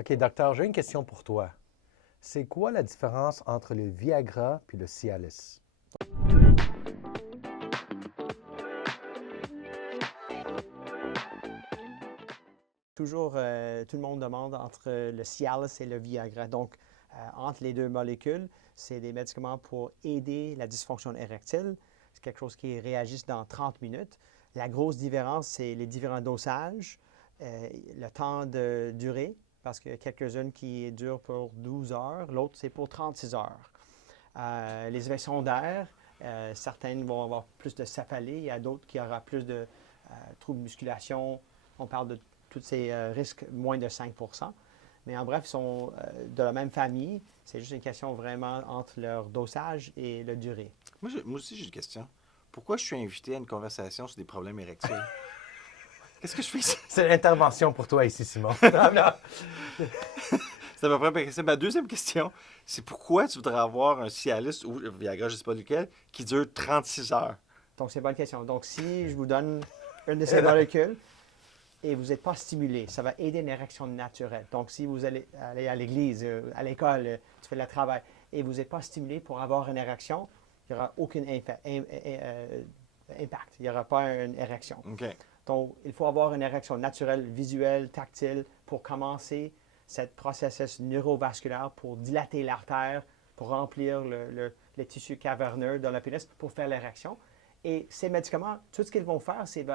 OK, docteur, j'ai une question pour toi. C'est quoi la différence entre le Viagra et le Cialis? Toujours, tout le monde demande entre le Cialis et le Viagra. Donc, entre les deux molécules, c'est des médicaments pour aider la dysfonction érectile. C'est quelque chose qui réagit dans 30 minutes. La grosse différence, c'est les différents dosages, le temps de durée, parce qu'il y a quelques-unes qui durent pour 12 heures, l'autre, c'est pour 36 heures. Les effets secondaires, certaines vont avoir plus de céphalée, il y a d'autres qui auront plus de troubles de musculation. On parle de tous ces risques moins de 5 Mais en bref, ils sont de la même famille. C'est juste une question vraiment entre leur dosage et la durée. Moi aussi, j'ai une question. Pourquoi je suis invité à une conversation sur des problèmes érectiles? Qu'est-ce que je fais ici? C'est l'intervention pour toi ici, Simon. C'est à peu près ma question. Ma deuxième question, c'est pourquoi tu voudrais avoir un Cialis ou un Viagra, je ne sais pas lequel, qui dure 36 heures? Donc, c'est une bonne question. Donc, si je vous donne une de ces molécules et vous n'êtes pas stimulé, ça va aider une érection naturelle. Donc, si vous allez à l'église, à l'école, tu fais le travail et vous n'êtes pas stimulé pour avoir une érection, il n'y aura aucun impact. Il n'y aura pas une érection. OK. Donc, il faut avoir une érection naturelle, visuelle, tactile pour commencer ce processus neurovasculaire pour dilater l'artère, pour remplir les tissus caverneux dans le pénis pour faire l'érection. Et ces médicaments, tout ce qu'ils vont faire, c'est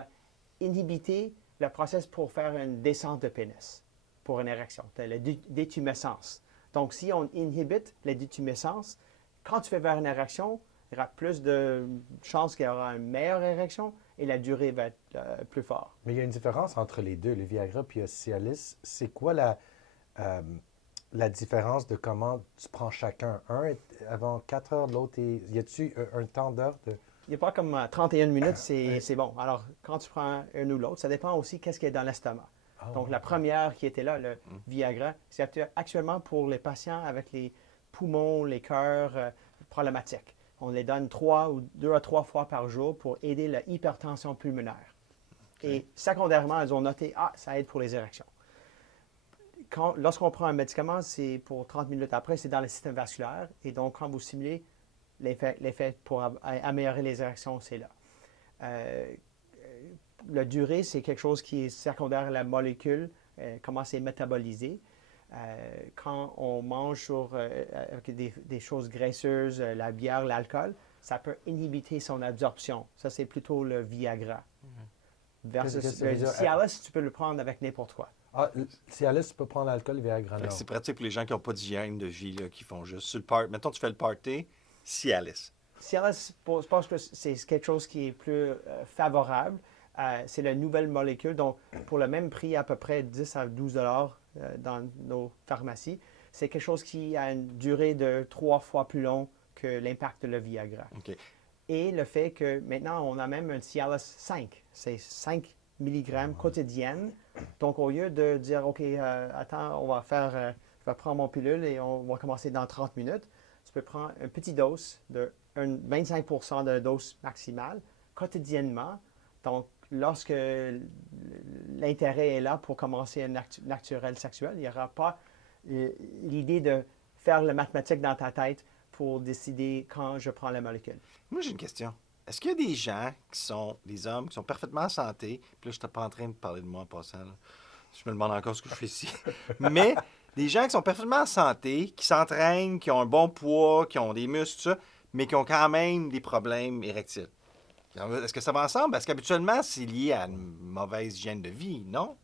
inhibiter le processus pour faire une descente de pénis pour une érection, la détumescence. Donc, si on inhibite la détumescence, quand tu fais vers une érection, il y aura plus de chances qu'il y aura une meilleure érection et la durée va être plus forte. Mais il y a une différence entre les deux, le Viagra et le Cialis. C'est quoi la différence de comment tu prends chacun? Un est avant 4 heures, l'autre est... Y a-t-il un temps d'heure de... Il n'y a pas comme 31 minutes, c'est bon. Alors, quand tu prends un ou l'autre, ça dépend aussi qu'est-ce qu'il y a dans l'estomac. Oh, Donc, la première qui était là, le Viagra, c'est actuellement pour les patients avec les poumons, les cœurs problématiques. On les donne 2 à 3 fois par jour pour aider l'hypertension pulmonaire. Okay. Et secondairement, ils ont noté, ça aide pour les érections. Lorsqu'on prend un médicament, c'est pour 30 minutes après, c'est dans le système vasculaire. Et donc, quand vous simulez, l'effet pour améliorer les érections, c'est là. La durée, c'est quelque chose qui est secondaire à la molécule, comment c'est métabolisé. Quand on mange avec des choses graisseuses, la bière, l'alcool, ça peut inhiber son absorption. Ça, c'est plutôt le Viagra. Versus le Cialis, tu peux le prendre avec n'importe quoi. Ah, le Cialis, tu peux prendre l'alcool, le Viagra, non. C'est pratique pour les gens qui n'ont pas d'hygiène de vie, là, qui font juste sur le party. Mettons, tu fais le party, Cialis. Cialis, je pense que c'est quelque chose qui est plus favorable. C'est la nouvelle molécule. Donc, pour le même prix, à peu près 10 à 12 dans nos pharmacies, c'est quelque chose qui a une durée de 3 fois plus long que l'impact de le Viagra. OK. Et le fait que maintenant, on a même un Cialis 5. C'est 5 mg quotidienne. Donc, au lieu de dire, OK, attends, je vais prendre mon pilule et on va commencer dans 30 minutes, tu peux prendre une petite dose de 25 de la dose maximale quotidiennement. Donc, lorsque l'intérêt est là pour commencer un acte naturel sexuel, il n'y aura pas l'idée de faire le mathématique dans ta tête pour décider quand je prends la molécule. Moi, j'ai une question. Est-ce qu'il y a des gens des hommes qui sont parfaitement en santé, puis là, je ne suis pas en train de parler de moi en passant, là. Je me demande encore ce que je fais ici, mais des gens qui sont parfaitement en santé, qui s'entraînent, qui ont un bon poids, qui ont des muscles, tout ça, mais qui ont quand même des problèmes érectiles? Est-ce que ça va ensemble? Parce qu'habituellement, c'est lié à une mauvaise hygiène de vie, non?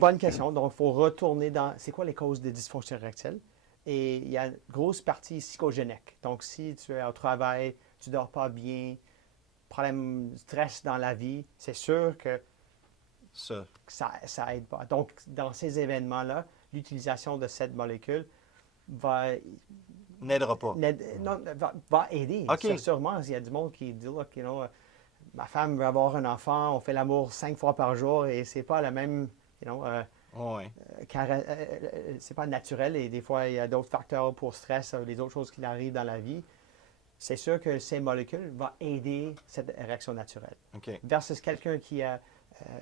Bonne question. Donc, il faut retourner dans c'est quoi les causes de dysfonction érectile? Et il y a une grosse partie psychogénique. Donc, si tu es au travail, tu ne dors pas bien, problème de stress dans la vie, c'est sûr que ça aide pas. Donc, dans ces événements-là, l'utilisation de cette molécule n'aidera pas. Va aider. Okay. Sûrement, il y a du monde qui dit, look, ma femme veut avoir un enfant, on fait l'amour 5 fois par jour et c'est pas la même, c'est pas naturel et des fois, il y a d'autres facteurs pour stress, les autres choses qui arrivent dans la vie. C'est sûr que ces molécules vont aider cette érection naturelle. Okay. Versus quelqu'un qui a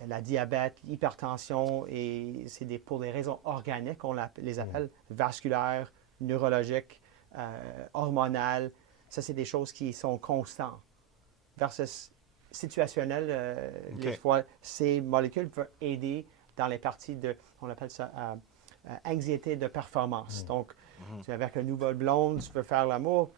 la diabète, l'hypertension, et c'est pour des raisons organiques, on les appelle, vasculaires, neurologiques, hormonales. Ça, c'est des choses qui sont constantes. Versus situationnel, les fois, ces molécules peuvent aider dans les parties on appelle ça anxiété de performance. Donc, avec une nouvelle blonde, tu veux faire l'amour,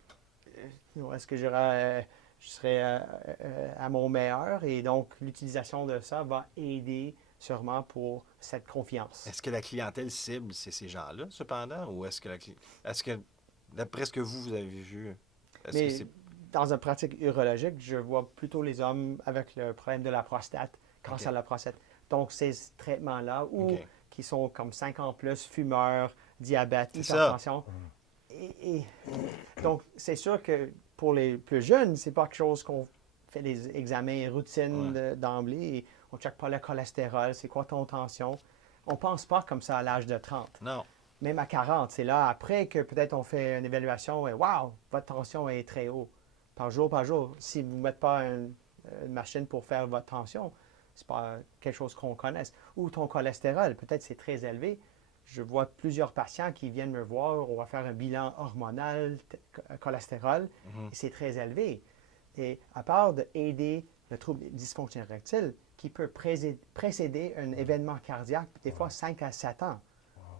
est-ce que je serai à mon meilleur? Et donc, l'utilisation de ça va aider sûrement pour cette confiance. Est-ce que la clientèle cible, c'est ces gens-là, cependant? Ou est-ce que d'après ce que vous avez vu, Mais dans une pratique urologique, je vois plutôt les hommes avec le problème de la prostate, cancer de la prostate. Donc, ces traitements-là, ou qui sont comme 5 ans plus, fumeurs, diabète, hypertension. Donc, c'est sûr que pour les plus jeunes, c'est pas quelque chose qu'on fait des examens routines d'emblée. Et on ne check pas le cholestérol, c'est quoi ton tension. On ne pense pas comme ça à l'âge de 30. Non. Même à 40, c'est là après que peut-être on fait une évaluation et « Wow, votre tension est très haut. » Par jour. Si vous ne mettez pas une machine pour faire votre tension, ce n'est pas quelque chose qu'on connaisse. Ou ton cholestérol, peut-être c'est très élevé. Je vois plusieurs patients qui viennent me voir, on va faire un bilan hormonal, cholestérol, et c'est très élevé. Et à part d'aider le trouble dysfonction érectile, qui peut précéder un événement cardiaque, des fois 5 à 7 ans.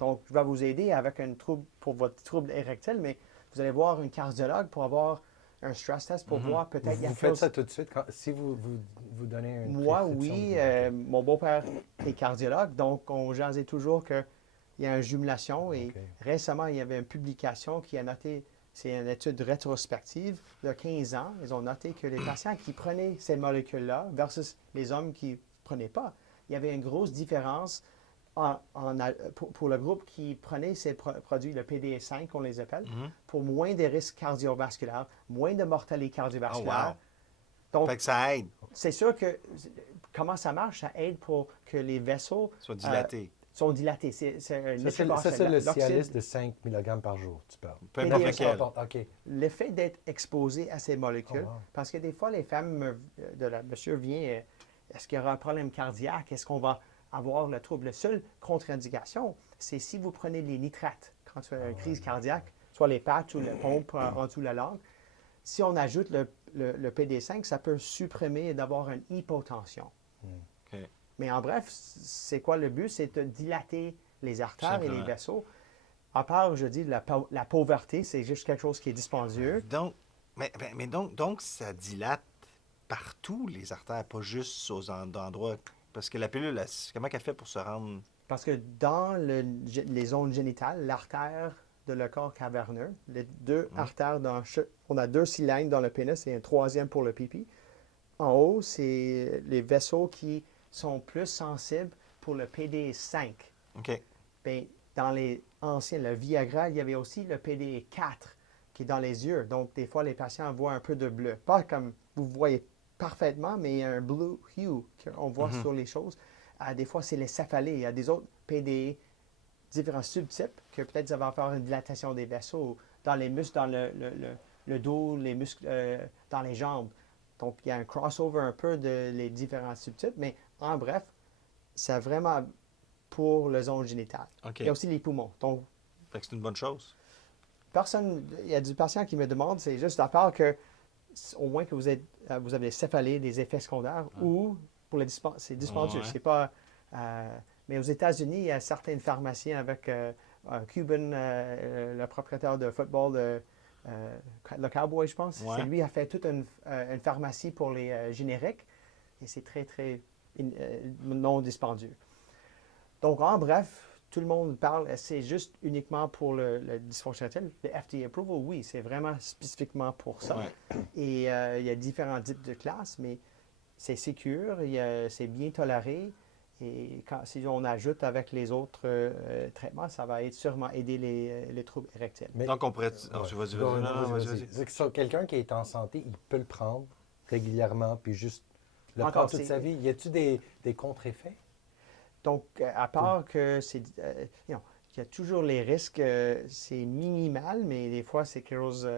Donc, je vais vous aider avec un trouble pour votre trouble érectile, mais vous allez voir un cardiologue pour avoir un stress test pour voir peut-être... Vous faites ça tout de suite si vous donnez une Moi, oui. Mon beau-père est cardiologue, donc on jasait toujours qu'il y a une jumelation. Et récemment, il y avait une publication qui a noté, c'est une étude rétrospective de 15 ans. Ils ont noté que les patients qui prenaient ces molécules-là versus les hommes qui ne prenaient pas, il y avait une grosse différence pour le groupe qui prenait ces produits, le PDE5, on les appelle, pour moins de risques cardiovasculaires, moins de mortalité cardiovasculaire. Donc, fait que ça aide. C'est sûr que, comment ça marche? Ça aide pour que les vaisseaux soient dilatés. Sont dilatés. Ça, c'est le Cialis de 5 mg par jour, tu parles. Peu importe lequel. L'effet d'être exposé à ces molécules, parce que des fois, les femmes monsieur vient, est-ce qu'il y aura un problème cardiaque? Est-ce qu'on va avoir le trouble? La seule contre-indication, c'est si vous prenez les nitrates quand tu as une crise cardiaque, soit les patchs ou la pompe en dessous de la langue. Si on ajoute le PD5, ça peut supprimer d'avoir une hypotension. Mais en bref, c'est quoi le but? C'est de dilater les artères et les vaisseaux. À part, je dis, la pauvreté, c'est juste quelque chose qui est dispendieux. Donc, donc ça dilate partout les artères, pas juste aux endroits. Parce que la pilule, comment elle fait pour se rendre? Parce que dans les zones génitales, l'artère de le corps caverneux, les deux artères, on a 2 cylindres dans le pénis et un troisième pour le pipi. En haut, c'est les vaisseaux qui sont plus sensibles pour le PD5. OK. Bien, dans les anciens, le Viagra, il y avait aussi le PD4 qui est dans les yeux. Donc, des fois, les patients voient un peu de bleu. Pas comme vous voyez parfaitement, mais il y a un blue hue qu'on voit sur les choses. Des fois, c'est les céphalées. Il y a des autres PD, différents subtypes, que peut-être ça va faire une dilatation des vaisseaux dans les muscles, dans le dos, les muscles dans les jambes. Donc, il y a un crossover un peu de les différents subtypes, mais en bref, c'est vraiment pour la zone génitale. OK. Il y a aussi les poumons. Donc, fait que c'est une bonne chose. Il y a du patient qui me demande, c'est juste à part que, au moins que vous avez des céphalées, des effets secondaires, ou pour c'est dispendieux. C'est pas, mais aux États-Unis, il y a certaines pharmaciens avec Cuban, le propriétaire de football, le Cowboy, je pense. C'est lui qui a fait toute une pharmacie pour les génériques. Et c'est très, très non dispendieux. Donc, en bref, tout le monde parle, c'est juste uniquement pour le dysfonction érectile. Le FDA approval, oui, c'est vraiment spécifiquement pour ça. Et il y a différents types de classes, mais c'est sécure, c'est bien toléré. Et si on ajoute avec les autres traitements, ça va sûrement aider les troubles érectiles. Donc, on pourrait... vas-y. Quelqu'un qui est en santé, il peut le prendre régulièrement, puis juste le prendre toute sa vie. Y a-t-il des contre-effets? Donc, à part que il y a toujours les risques, c'est minimal, mais des fois, c'est quelque chose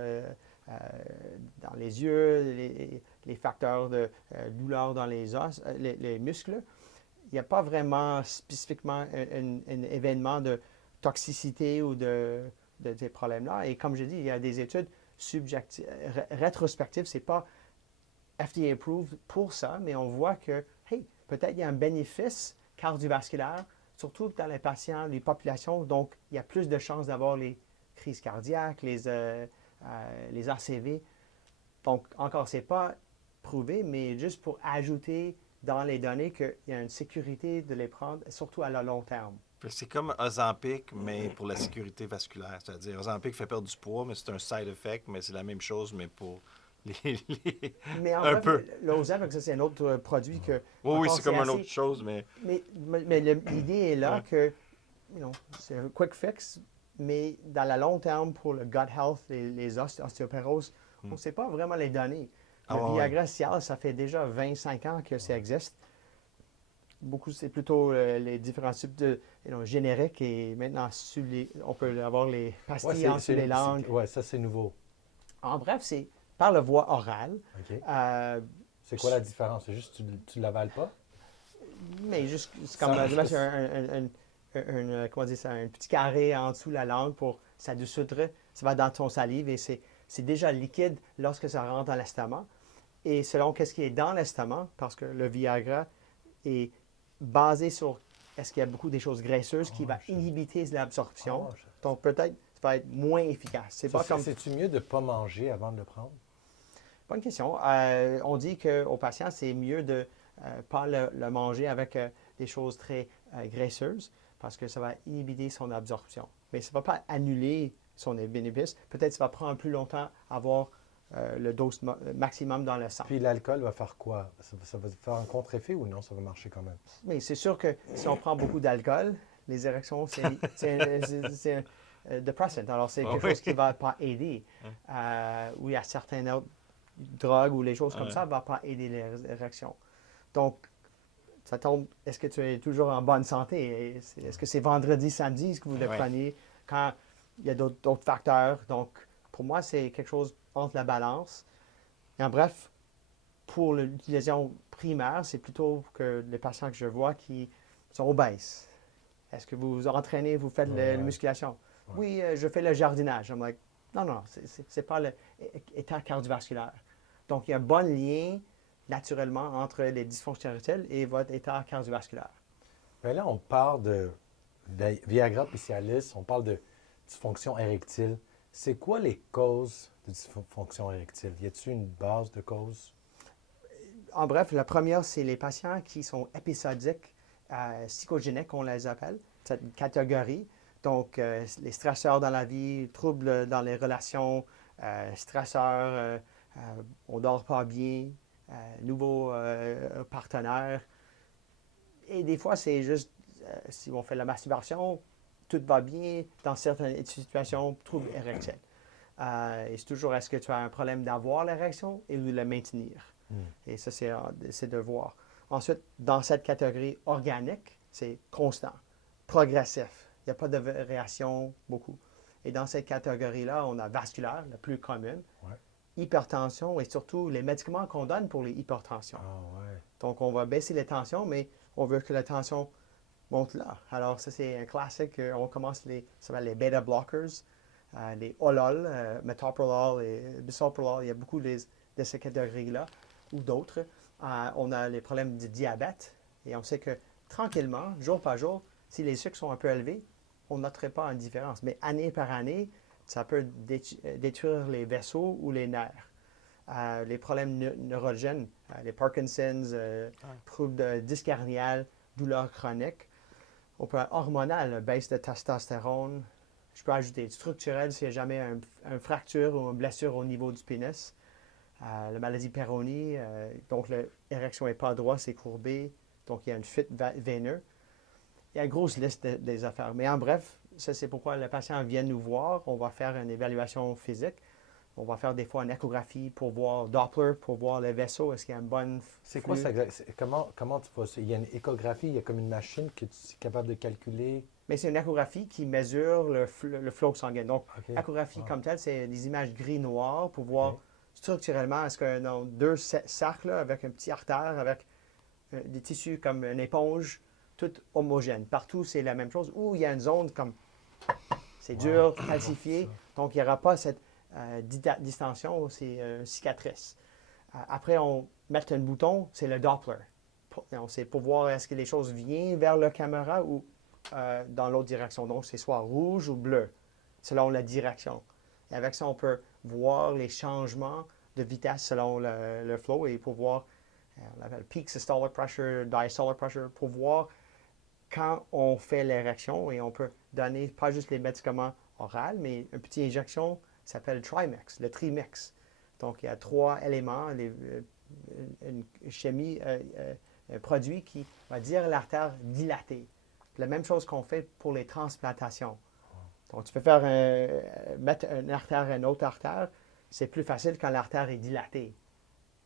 dans les yeux, les facteurs de douleur dans les os, les muscles. il n'y a pas vraiment spécifiquement un événement de toxicité ou de ces problèmes-là. Et comme je dis, il y a des études rétrospectives, c'est pas FDA approved pour ça, mais on voit que, hey, peut-être il y a un bénéfice cardiovasculaire, surtout dans les patients, les populations, donc il y a plus de chances d'avoir les crises cardiaques, les ACV. Donc, encore, ce n'est pas prouvé, mais juste pour ajouter dans les données qu'il y a une sécurité de les prendre, surtout à la long terme. C'est comme Ozempic, mais pour la sécurité vasculaire. C'est-à-dire, Ozempic fait perdre du poids, mais c'est un side effect, mais c'est la même chose, mais pour Mais en un fait, peu. l'Ozempic, ça, c'est un autre produit que... Oui, oui, encore, c'est comme une assez- autre chose, mais Mais l'idée est là Ouais. que, c'est un quick fix, mais dans le long terme, pour le gut health, les ostéopéroses, on ne sait pas vraiment les données. Le Ah, ouais, Viagra Cialis, ça fait déjà 25 ans que ça existe. Beaucoup, c'est plutôt les différents types de génériques et maintenant, on peut avoir les pastilles en dessous les langues. Ouais, ça, c'est nouveau. En bref, c'est par la voie orale. OK. Euh, C'est quoi la différence? C'est juste que tu ne l'avales pas? Mais juste, c'est comme c'est comment dire ça, un petit carré en dessous de la langue pour ça dissoudre, ça va dans ton salive et c'est déjà liquide lorsque ça rentre dans l'estomac. Et selon qu'est-ce qui est dans l'estomac, parce que le Viagra est basé sur est-ce qu'il y a beaucoup des choses graisseuses qui va inhiber l'absorption. Donc peut-être ça va être moins efficace. C'est pas comme C'est-tu mieux de ne pas manger avant de le prendre? bonne question. On dit qu'aux patients, c'est mieux de ne pas le manger avec des choses très graisseuses parce que ça va inhiber son absorption. Mais ça ne va pas annuler son bénéfice. Peut-être que ça va prendre plus longtemps à avoir le dose maximum dans le sang. Puis l'alcool va faire quoi? Ça va faire un contre-effet ou non? Ça va marcher quand même? Mais c'est sûr que si on prend beaucoup d'alcool, les érections, c'est un dépressant. Alors, c'est quelque chose qui ne va pas aider. Ou il y a certaines autres drogues ou les choses comme ça ne vont pas aider les érections. Donc, ça tombe, est-ce que tu es toujours en bonne santé? Est-ce que c'est vendredi, samedi, ce que vous le prenez? Quand il y a d'autres facteurs. Donc, pour moi, c'est quelque chose entre la balance. Et en bref, pour l'utilisation primaire, c'est plutôt que les patients que je vois qui sont obèses. Est-ce que vous vous entraînez, vous faites la musculation? Oui, je fais le jardinage. I'm like, non, c'est pas l'état cardiovasculaire. Donc, il y a un bon lien naturellement entre les dysfonctions érectiles et votre état cardiovasculaire. Bien là, on parle de Viagra puis Cialis, on parle de dysfonction érectile. C'est quoi les causes de dysfonction érectile? Y a-t-il une base de cause? En bref, la première, c'est les patients qui sont épisodiques, psychogéniques, on les appelle, cette catégorie. Donc, les stresseurs dans la vie, troubles dans les relations, stresseurs, on ne dort pas bien, nouveaux partenaires. Et des fois, c'est juste, si on fait la masturbation, tout va bien. Dans certaines situations, trouble érectile. Et c'est toujours, est-ce que tu as un problème d'avoir l'érection et de le maintenir? Et ça, c'est de voir. Ensuite, dans cette catégorie organique, c'est constant, progressif. Il n'y a pas de variation beaucoup. Et dans cette catégorie-là, on a vasculaire, la plus commune, hypertension et surtout les médicaments qu'on donne pour les hypertensions. Donc, on va baisser les tensions, mais on veut que la tension monte là. Alors, ça, c'est un classique. On commence ça s'appelle les beta blockers, les Olol, metoprolol et bisoprolol. Il y a beaucoup de ces catégories-là ou d'autres. On a les problèmes du diabète et on sait que tranquillement, jour par jour, si les sucres sont un peu élevés, on ne noterait pas une différence. Mais année par année, ça peut détruire les vaisseaux ou les nerfs. Les problèmes neurogènes, les Parkinson's, troubles dyscardiales, douleurs chroniques. On peut avoir hormonal, baisse de testostérone. Je peux ajouter structurel s'il y a jamais une fracture ou une blessure au niveau du pénis. La maladie Peyronie, donc l'érection n'est pas droite, c'est courbé, donc il y a une fuite veineuse. Il y a une grosse liste des affaires. Mais en bref, ça c'est pourquoi le patient vient nous voir. On va faire une évaluation physique. On va faire des fois une échographie pour voir Doppler, pour voir les vaisseaux. Est-ce qu'il y a une bonne C'est quoi ça? Comment tu fais ça? Il y a une échographie, il y a comme une machine que tu es capable de calculer. Mais c'est une échographie qui mesure le flot sanguin. Donc, échographie comme telle, c'est des images gris-noires pour voir structurellement, est-ce que dans deux cercles avec un petit artère, avec des tissus comme une éponge, tout homogène. Partout, c'est la même chose. Ou il y a une zone comme c'est dur, calcifié, donc il n'y aura pas cette distension, c'est cicatrice. Après, on met un bouton, c'est le Doppler. C'est pour voir est-ce que les choses viennent vers la caméra ou dans l'autre direction. Donc, c'est soit rouge ou bleu, selon la direction. Et avec ça, on peut voir les changements de vitesse selon le flow et pour voir, on l'appelle peak systolic pressure, diastolic pressure, pour voir quand on fait l'érection et on peut donner pas juste les médicaments oraux, mais une petite injection qui s'appelle Trimix, le Trimix. Donc, il y a 3 éléments, une chimie, un produit qui va dire l'artère dilatée. La même chose qu'on fait pour les transplantations. Donc, tu peux mettre une artère à une autre artère, c'est plus facile quand l'artère est dilatée.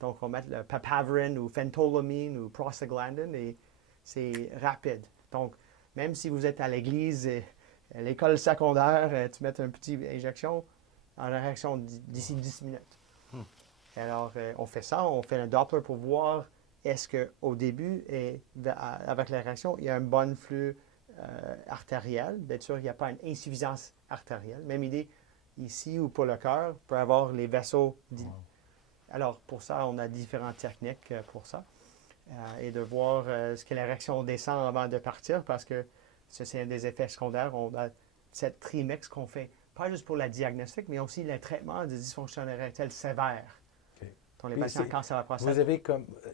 Donc, on met le papaverine ou phentolamine ou prostaglandine et c'est rapide. Donc, même si vous êtes à l'église, à l'école secondaire, tu mets une petite injection en réaction d'ici 10 minutes. Alors, on fait ça, on fait un Doppler pour voir est-ce qu'au début, avec la réaction, il y a un bon flux artériel. Bien sûr, il n'y a pas une insuffisance artérielle. Même idée ici ou pour le cœur, pour avoir les vaisseaux. Alors, pour ça, on a différentes techniques pour ça. Et de voir ce que la réaction descend avant de partir, parce que ça, c'est un des effets secondaires. On a cette trimix qu'on fait, pas juste pour la diagnostic, mais aussi le traitement de dysfonction érectile sévère. Dans les patients cancer à la prostate.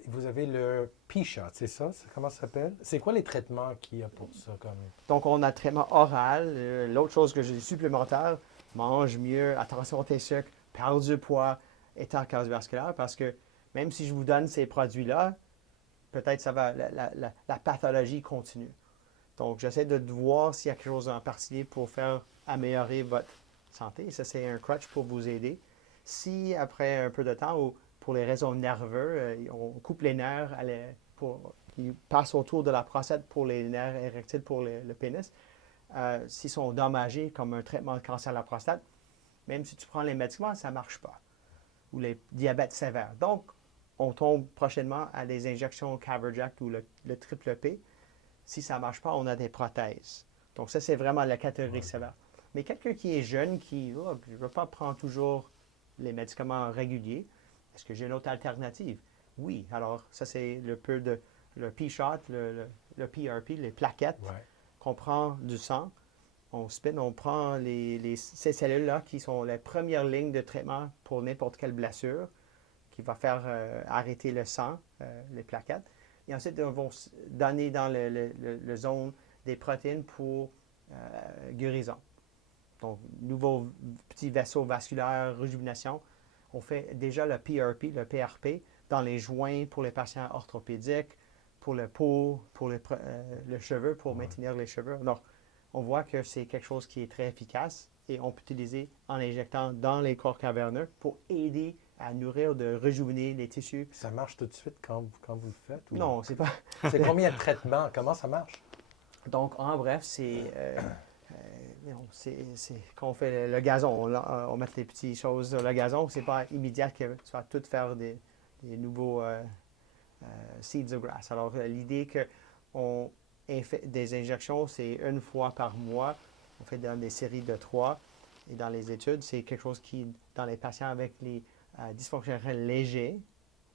Vous avez le P-shot, c'est ça? Comment ça s'appelle? C'est quoi les traitements qu'il y a pour ça? Donc, on a le traitement oral. L'autre chose que j'ai supplémentaire, mange mieux, attention à tes sucres, perdre du poids, état cardiovasculaire, parce que même si je vous donne ces produits-là, peut-être ça va, la pathologie continue. Donc, j'essaie de voir s'il y a quelque chose en particulier pour faire améliorer votre santé. Ça, c'est un crutch pour vous aider. Si, après un peu de temps, ou pour les raisons nerveuses, on coupe les nerfs qui passent autour de la prostate pour les nerfs érectiles pour le pénis, s'ils sont endommagés comme un traitement de cancer de la prostate, même si tu prends les médicaments, ça ne marche pas. Ou les diabètes sévères. Donc, on tombe prochainement à des injections Caverjack ou le triple P. Si ça ne marche pas, on a des prothèses. Donc, ça, c'est vraiment la catégorie sévère. Mais quelqu'un qui est jeune, qui ne veut pas prendre toujours les médicaments réguliers, est-ce que j'ai une autre alternative? Oui. Alors, ça, c'est le P-shot, le PRP, les plaquettes qu'on prend du sang. On spin, on prend ces cellules-là qui sont les premières lignes de traitement pour n'importe quelle blessure qui va faire arrêter le sang, les plaquettes. Et ensuite, on va donner dans le zone des protéines pour guérison. Donc, nouveau petit vaisseau vasculaire, réjuvénation. On fait déjà le PRP, le PRP, dans les joints pour les patients orthopédiques, pour le peau, pour le cheveu, pour maintenir les cheveux. Alors, on voit que c'est quelque chose qui est très efficace et on peut utiliser en injectant dans les corps caverneux pour aider à nourrir, de réjuvéner les tissus. Ça marche tout de suite quand vous le faites? Ou... Non, c'est pas... C'est combien de traitements? Comment ça marche? Donc, en bref, c'est quand on fait le gazon, on met les petites choses sur le gazon, c'est pas immédiat que tu vas tout faire des nouveaux seeds of grass. Alors, l'idée qu'on fait des injections, c'est une fois par mois. On fait dans des séries de 3. Et dans les études, c'est quelque chose qui, dans les patients avec les dysfonctions érectiles légers,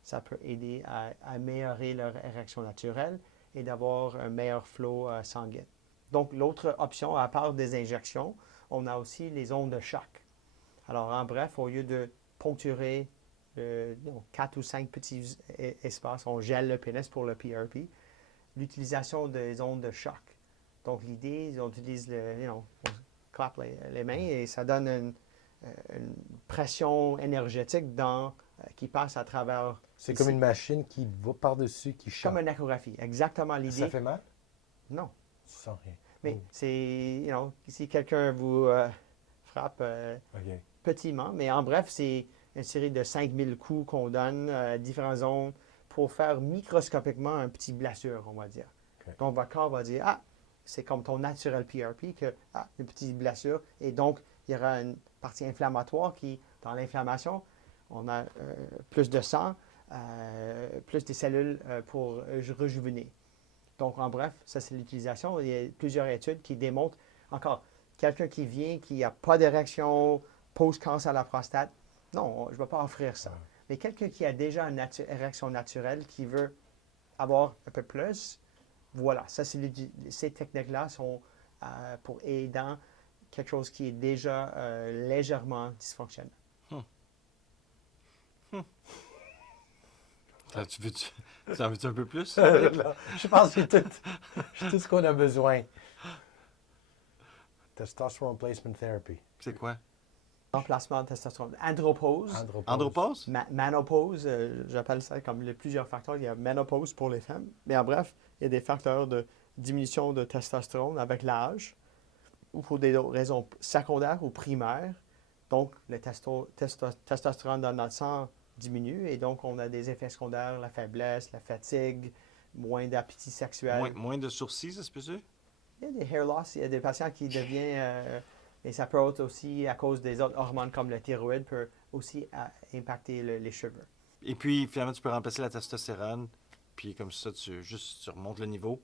ça peut aider à améliorer leur érection naturelle et d'avoir un meilleur flot sanguin. Donc, l'autre option, à part des injections, on a aussi les ondes de choc. Alors, en bref, au lieu de poncturer 4 ou 5 petits espaces, on gèle le pénis pour le PRP, l'utilisation des ondes de choc. Donc, l'idée, on utilise on clappe les mains et ça donne une pression énergétique qui passe à travers... C'est comme une machine qui va par-dessus, qui choque. Comme une échographie, exactement l'idée. Ça fait mal? Non. Tu sens rien. Mais c'est, si quelqu'un vous frappe petittement, mais en bref, c'est une série de 5000 coups qu'on donne à différentes zones pour faire microscopiquement un petit blessure, on va dire. Okay. Donc, votre corps va dire, c'est comme ton naturel PRP, une petite blessure. Et donc, il y aura une partie inflammatoire qui, dans l'inflammation, on a plus de sang, plus des cellules pour rejuvener. Donc, en bref, ça, c'est l'utilisation. Il y a plusieurs études qui démontrent, encore, quelqu'un qui vient, qui n'a pas d'érection, post-cancer à la prostate, non, je ne vais pas offrir ça. Mais quelqu'un qui a déjà une érection naturelle, qui veut avoir un peu plus, voilà, ça, ces techniques-là sont pour aider dans quelque chose qui est déjà légèrement dysfonctionnel. Tu en veux-tu un peu plus? Je pense que c'est tout ce qu'on a besoin. Testosterone placement therapy. C'est quoi? Remplacement de testostérone. Andropause. Andropause? Ménopause, j'appelle ça comme les plusieurs facteurs. Il y a ménopause pour les femmes. Mais en bref, il y a des facteurs de diminution de testostérone avec l'âge ou pour des raisons secondaires ou primaires. Donc, le testostérone dans notre sang diminue et donc on a des effets secondaires, la faiblesse, la fatigue, moins d'appétit sexuel. Moins de sourcils, ça se peut-tu? Il y a des hair loss, il y a des patients qui deviennent, et ça peut être aussi à cause des autres hormones comme le thyroïde, peut aussi impacter les cheveux. Et puis, finalement, tu peux remplacer la testostérone, puis comme ça, tu remontes le niveau.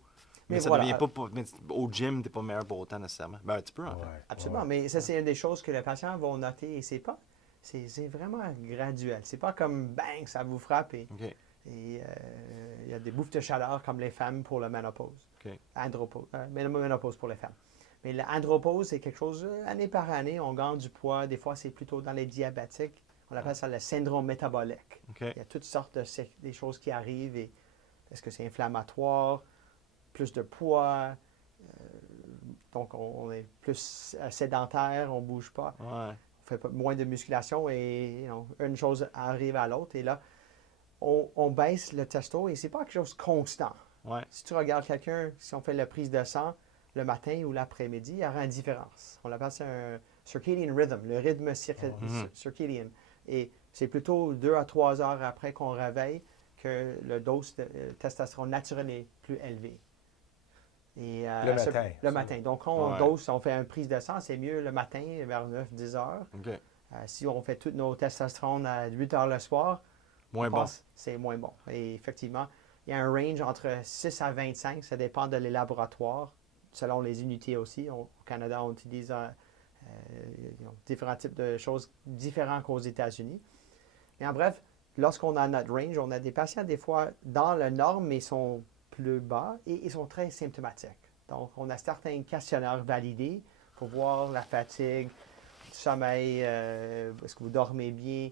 Mais ça voilà, devient pas... Mais au gym, tu n'es pas meilleur pour autant nécessairement. Ben, un petit peu, en fait. Absolument, mais ça, c'est une des choses que les patients vont noter et c'est vraiment graduel. C'est pas comme bang, ça vous frappe et il y a des bouffes de chaleur comme les femmes pour la ménopause. Andropause, ménopause pour les femmes. Mais l'andropause, c'est quelque chose, année par année, on gagne du poids. Des fois, c'est plutôt dans les diabétiques. On appelle ça le syndrome métabolique. Il y a toutes sortes des choses qui arrivent. Est-ce que c'est inflammatoire, plus de poids, donc on est plus sédentaire, on ne bouge pas. On fait moins de musculation et une chose arrive à l'autre. Et là, on baisse le testo et ce n'est pas quelque chose de constant. Si tu regardes quelqu'un, si on fait la prise de sang le matin ou l'après-midi, il y aura une différence. On appelle ça un circadian rhythm, le rythme circadien. Et c'est plutôt 2 à 3 heures après qu'on réveille que le dose de testostérone naturel est plus élevé. Et, le matin. Donc, quand on dose, on fait une prise de sang, c'est mieux le matin vers 9-10 heures. Si on fait tous nos testostérones à 8 heures le soir, c'est moins bon. Et effectivement, il y a un range entre 6 à 25, ça dépend de les laboratoires, selon les unités aussi. Au Canada, on utilise différents types de choses différentes qu'aux États-Unis. Mais en bref, lorsqu'on a notre range, on a des patients des fois dans la norme, mais ils sont plus bas et ils sont très symptomatiques. Donc, on a certains questionnaires validés pour voir la fatigue, le sommeil, est-ce que vous dormez bien,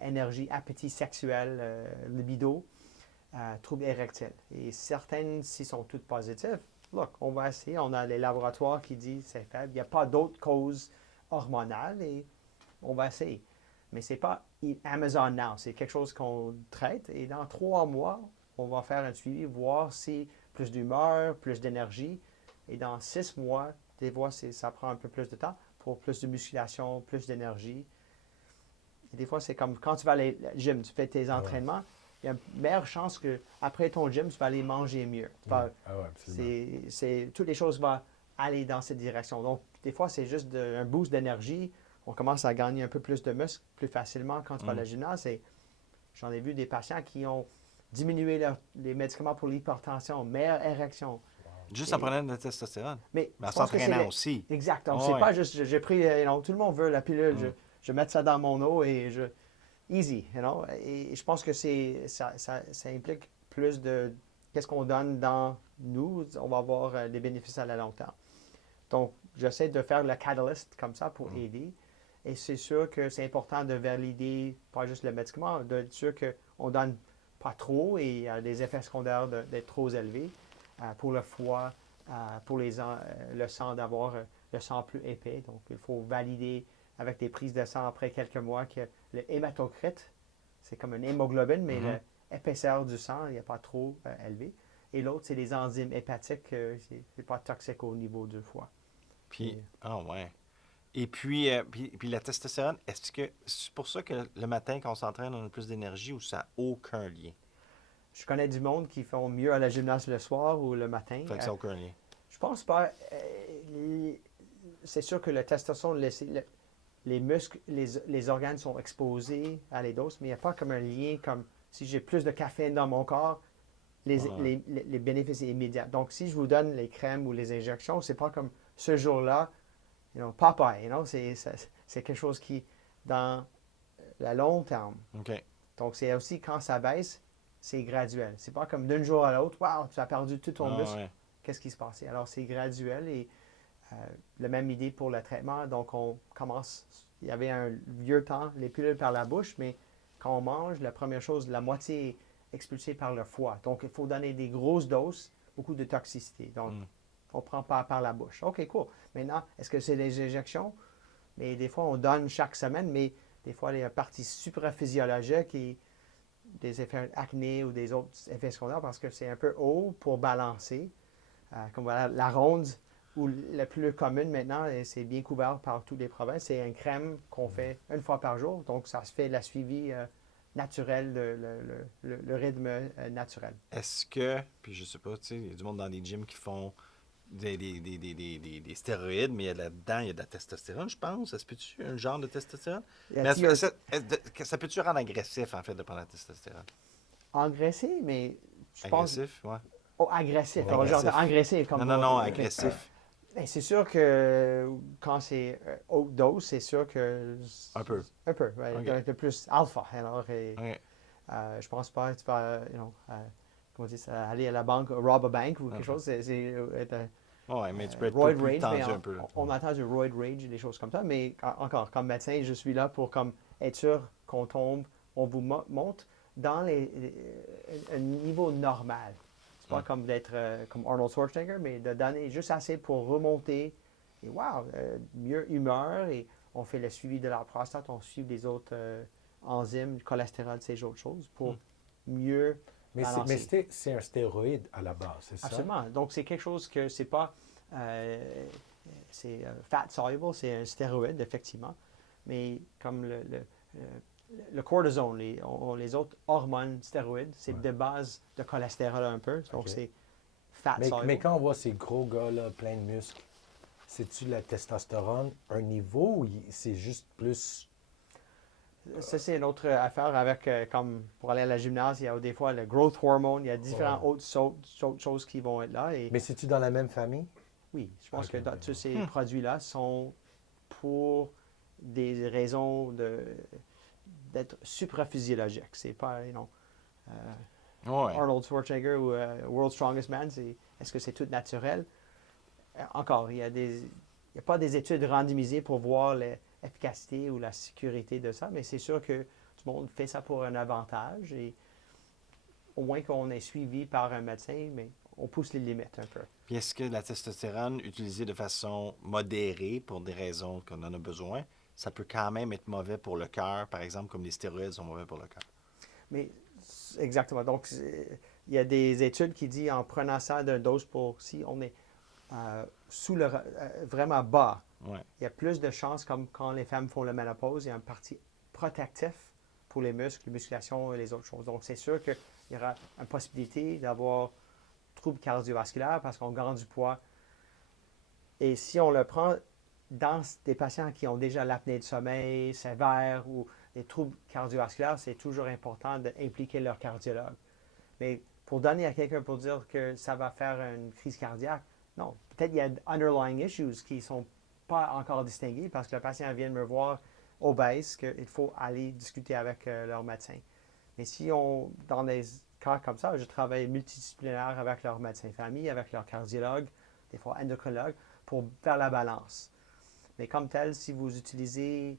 énergie, appétit sexuel, libido, troubles érectiles. Et certaines, s'ils sont toutes positives, look, on va essayer. On a les laboratoires qui disent c'est faible. Il n'y a pas d'autres causes hormonales et on va essayer. Mais ce n'est pas Amazon Now. C'est quelque chose qu'on traite et dans 3 mois, on va faire un suivi, voir si plus d'humeur, plus d'énergie. Et dans 6 mois, des fois, ça prend un peu plus de temps pour plus de musculation, plus d'énergie. Et des fois, c'est comme quand tu vas aller au gym, tu fais tes entraînements, il y a une meilleure chance qu'après ton gym, tu vas aller manger mieux. Toutes les choses vont aller dans cette direction. Donc, des fois, c'est juste un boost d'énergie. On commence à gagner un peu plus de muscle plus facilement quand tu vas à la gymnase. Et j'en ai vu des patients qui ont diminué les médicaments pour l'hypertension, meilleure érection. Juste en prenant de la testostérone. Mais en s'entraînant aussi. Exact. Donc, c'est pas juste, j'ai pris, tout le monde veut la pilule, je mets ça dans mon eau et easy, Et je pense que ça implique plus de qu'est-ce qu'on donne dans nous, on va avoir des bénéfices à la long terme. Donc, j'essaie de faire le catalyst comme ça pour aider. Et c'est sûr que c'est important de valider pas juste le médicament, d'être sûr qu'on ne donne pas trop et il y a des effets secondaires d'être trop élevés pour le foie, pour le sang, d'avoir le sang plus épais. Donc, il faut valider avec des prises de sang après quelques mois que le hématocrite, c'est comme une hémoglobine, mais l'épaisseur du sang n'est pas trop élevé. Et l'autre, c'est les enzymes hépatiques, c'est pas toxique au niveau du foie. Puis, Et puis la testostérone, est-ce que c'est pour ça que le matin, quand on s'entraîne, on a plus d'énergie ou ça n'a aucun lien? Je connais du monde qui font mieux à la gymnase le soir ou le matin. Fait que ça n'a aucun lien. Je pense pas. C'est sûr que le testostérone, les muscles, les organes sont exposés à les doses, mais il n'y a pas comme un lien comme si j'ai plus de caféine dans mon corps, les bénéfices sont immédiats. Donc, si je vous donne les crèmes ou les injections, c'est pas comme ce jour-là, Popeye, c'est quelque chose qui, dans le long terme. OK. Donc, c'est aussi quand ça baisse, c'est graduel. C'est pas comme d'un jour à l'autre, wow, tu as perdu tout ton muscle. Ouais. Qu'est-ce qui se passe? Alors, c'est graduel et la même idée pour le traitement. Donc, on commence, il y avait un vieux temps, les pilules par la bouche, mais quand on mange, la première chose, la moitié est expulsée par le foie. Donc, il faut donner des grosses doses, beaucoup de toxicité. Donc, on ne prend pas par la bouche. OK, cool. Maintenant, est-ce que c'est des injections? Mais des fois, on donne chaque semaine, mais des fois, il y a une partie supraphysiologique et des effets acné ou des autres effets secondaires parce que c'est un peu haut pour balancer. Comme voilà, la ronde, ou la plus commune maintenant, et c'est bien couvert par toutes les provinces, c'est une crème qu'on fait une fois par jour. Donc, ça se fait la suivi naturel, le rythme naturel. Est-ce que, puis je sais pas, tu sais, il y a du monde dans les gyms qui font des stéroïdes, mais là-dedans, il y a de la testostérone, je pense. Ça se peut-tu, un genre de testostérone? Mais ça peut-tu rendre agressif, en fait, de prendre la testostérone? Engraissé, mais je pense... Agressif, ouais. Oh, agressif. Ouais, Alors, genre, agressif. engraissé comme... Non, agressif. Mais c'est sûr que quand c'est haute dose, c'est sûr que... Un peu. Un peu, ouais, Ok. un peu plus alpha. Alors, OK. je pense pas que tu vas, comment dire ça, aller à la banque, rob a bank ou quelque chose. Ouais, mais tu peux être roid plus rage, tendu mais un peu. Là. on entend du roid rage, des choses comme ça. Mais encore, comme médecin, je suis là pour comme, être sûr qu'on tombe, on vous monte dans un niveau normal. C'est pas comme d'être comme Arnold Schwarzenegger, mais de donner juste assez pour remonter. Et wow, mieux humeur. Et on fait le suivi de la prostate, on suit les autres enzymes, le cholestérol, ces autres choses pour mieux Mais balancer. c'est un stéroïde à la base, c'est ça? Absolument. Donc, c'est quelque chose que c'est pas... c'est fat soluble, c'est un stéroïde, effectivement. Mais comme le cortisone, les autres hormones stéroïdes, c'est de base de cholestérol un peu. Donc, c'est fat soluble. Mais quand on voit ces gros gars-là, plein de muscles, c'est-tu la testostérone, un niveau ou c'est juste plus... Ça, c'est une autre affaire avec, comme pour aller à la gymnase, il y a des fois le growth hormone, il y a différentes autres choses qui vont être là. Et Mais c'est-tu dans la même famille? oui, je pense Ok, que ok. tous ces produits-là sont pour des raisons d'être supraphysiologiques. C'est pas, Ouais. Arnold Schwarzenegger ou World's Strongest Man, est-ce que c'est tout naturel? Encore, il n'y a pas des études randomisées pour voir l'efficacité ou la sécurité de ça, mais c'est sûr que tout le monde fait ça pour un avantage et au moins qu'on est suivi par un médecin, mais on pousse les limites un peu. Puis est-ce que la testostérone, utilisée de façon modérée pour des raisons qu'on en a besoin, ça peut quand même être mauvais pour le cœur, par exemple, comme les stéroïdes sont mauvais pour le cœur? Mais exactement. Donc, il y a des études qui disent en prenant ça d'une dose pour si on est vraiment bas, Ouais. il y a plus de chances, comme quand les femmes font la ménopause, il y a une partie protective pour les muscles, les musculations et les autres choses. Donc, c'est sûr qu'il y aura une possibilité d'avoir troubles cardiovasculaires parce qu'on gagne du poids. Et si on le prend dans des patients qui ont déjà l'apnée du sommeil sévère ou des troubles cardiovasculaires, c'est toujours important d'impliquer leur cardiologue. Mais pour donner à quelqu'un pour dire que ça va faire une crise cardiaque, non. Peut-être qu'il y a underlying issues qui ne sont pas encore distingués parce que le patient vient de me voir obèse, qu'il faut aller discuter avec leur médecin. Mais si dans des cas comme ça, je travaille multidisciplinaire avec leur médecin famille, avec leur cardiologue, des fois endocrinologue, pour faire la balance. Mais comme tel, si vous utilisez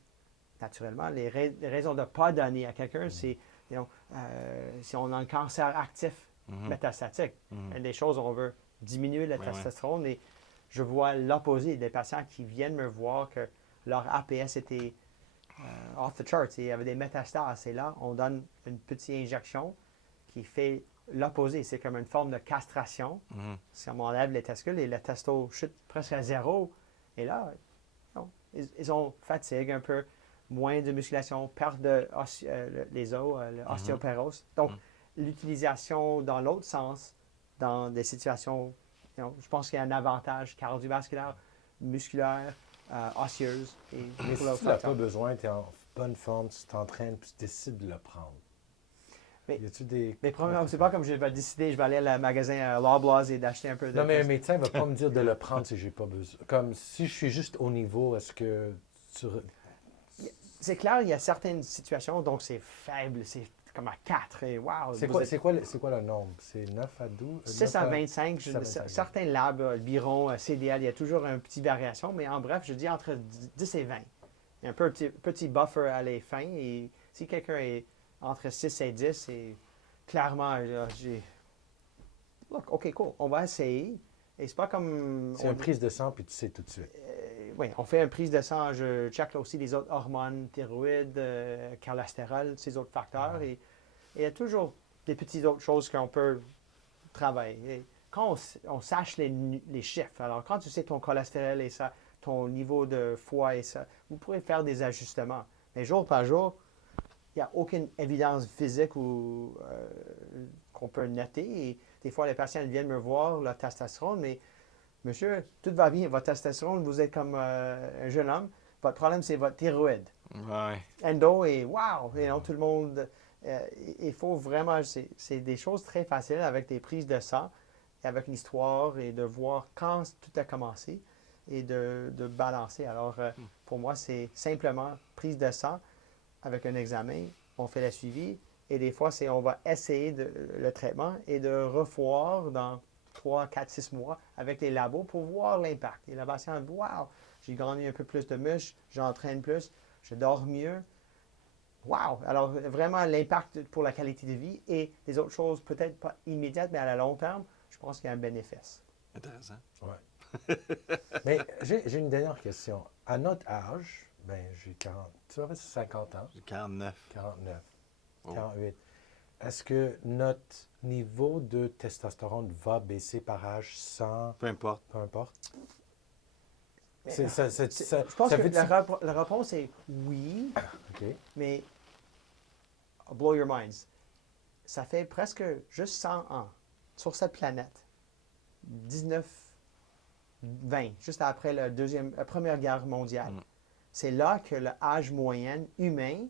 naturellement, les raisons de ne pas donner à quelqu'un, c'est si on a un cancer actif métastatique, des choses on veut diminuer la testostérone et je vois l'opposé des patients qui viennent me voir que leur APS était off the charts et il y avait des métastases. Et là, on donne une petite injection qui fait l'opposé. C'est comme une forme de castration. Si on enlève les testicules et le testo chute presque à zéro. Et là, ils ont fatigue un peu, moins de musculation, perte de les os, l'ostéoporose. Donc, l'utilisation dans l'autre sens, dans des situations, je pense qu'il y a un avantage cardiovasculaire, musculaire, osseuse. Mais si tu n'as pas besoin, tu es en bonne forme, tu t'entraînes, puis tu décides de le prendre. Mais- Y a-tu des... Mais premièrement, c'est pas comme je vais décider, je vais aller à le magasin à Loblaws et d'acheter un peu de... Non, mais un médecin ne va pas me dire de le prendre si j'ai pas besoin. Comme si je suis juste au niveau, est-ce que tu... C'est clair, il y a certaines situations, donc c'est faible, c'est comme à 4 et wow. C'est quoi le nombre? C'est 9 à 12? 6 à 25, 6 à 25, certains labs, le Biron, CDL, il y a toujours une petite variation, mais en bref, je dis entre 10 et 20. Il y a un petit buffer à la fin, et si quelqu'un est entre 6 et 10, et clairement, j'ai... Look, OK, cool, on va essayer. Et c'est pas comme... C'est une prise de sang, puis tu sais tout de suite. Oui, on fait une prise de sang, je check aussi les autres hormones, thyroïde, cholestérol, ces autres facteurs. Et il y a toujours des petites autres choses qu'on peut travailler. Et quand on sache les chiffres, alors quand tu sais ton cholestérol et ça, ton niveau de foie et ça, vous pourrez faire des ajustements. Mais jour par jour, il n'y a aucune évidence physique qu'on peut noter. Et des fois, les patients viennent me voir, leur testostérone, mais monsieur, tout va bien, votre testostérone, vous êtes comme un jeune homme. Votre problème, c'est votre thyroïde. Ouais. Endo et wow, tout le monde. Il faut vraiment, c'est des choses très faciles avec des prises de sang, et avec l'histoire et de voir quand tout a commencé et de balancer. Alors, pour moi, c'est simplement prise de sang avec un examen, on fait le suivi et des fois, on va essayer le traitement et de revoir dans 3, 4, 6 mois avec les labos pour voir l'impact. Et la patiente, wow, j'ai gagné un peu plus de muscle, j'entraîne plus, je dors mieux. Wow! Alors, vraiment, l'impact pour la qualité de vie et des autres choses, peut-être pas immédiates, mais à la long terme, je pense qu'il y a un bénéfice. Intéressant. Ouais. Mais j'ai une dernière question. À notre âge, ben j'ai 40, tu avais 50 ans, J'ai 49. 49, Oh. 48. Est-ce que notre niveau de testostérone va baisser par âge sans, Peu importe. peu importe? Mais, C'est- ça- je pense ça que veut-tu- la réponse est oui, OK. mais blow your minds. Ça fait presque juste 100 ans sur cette planète, 19, 20, juste après la Première Guerre mondiale. C'est là que l'âge moyen humain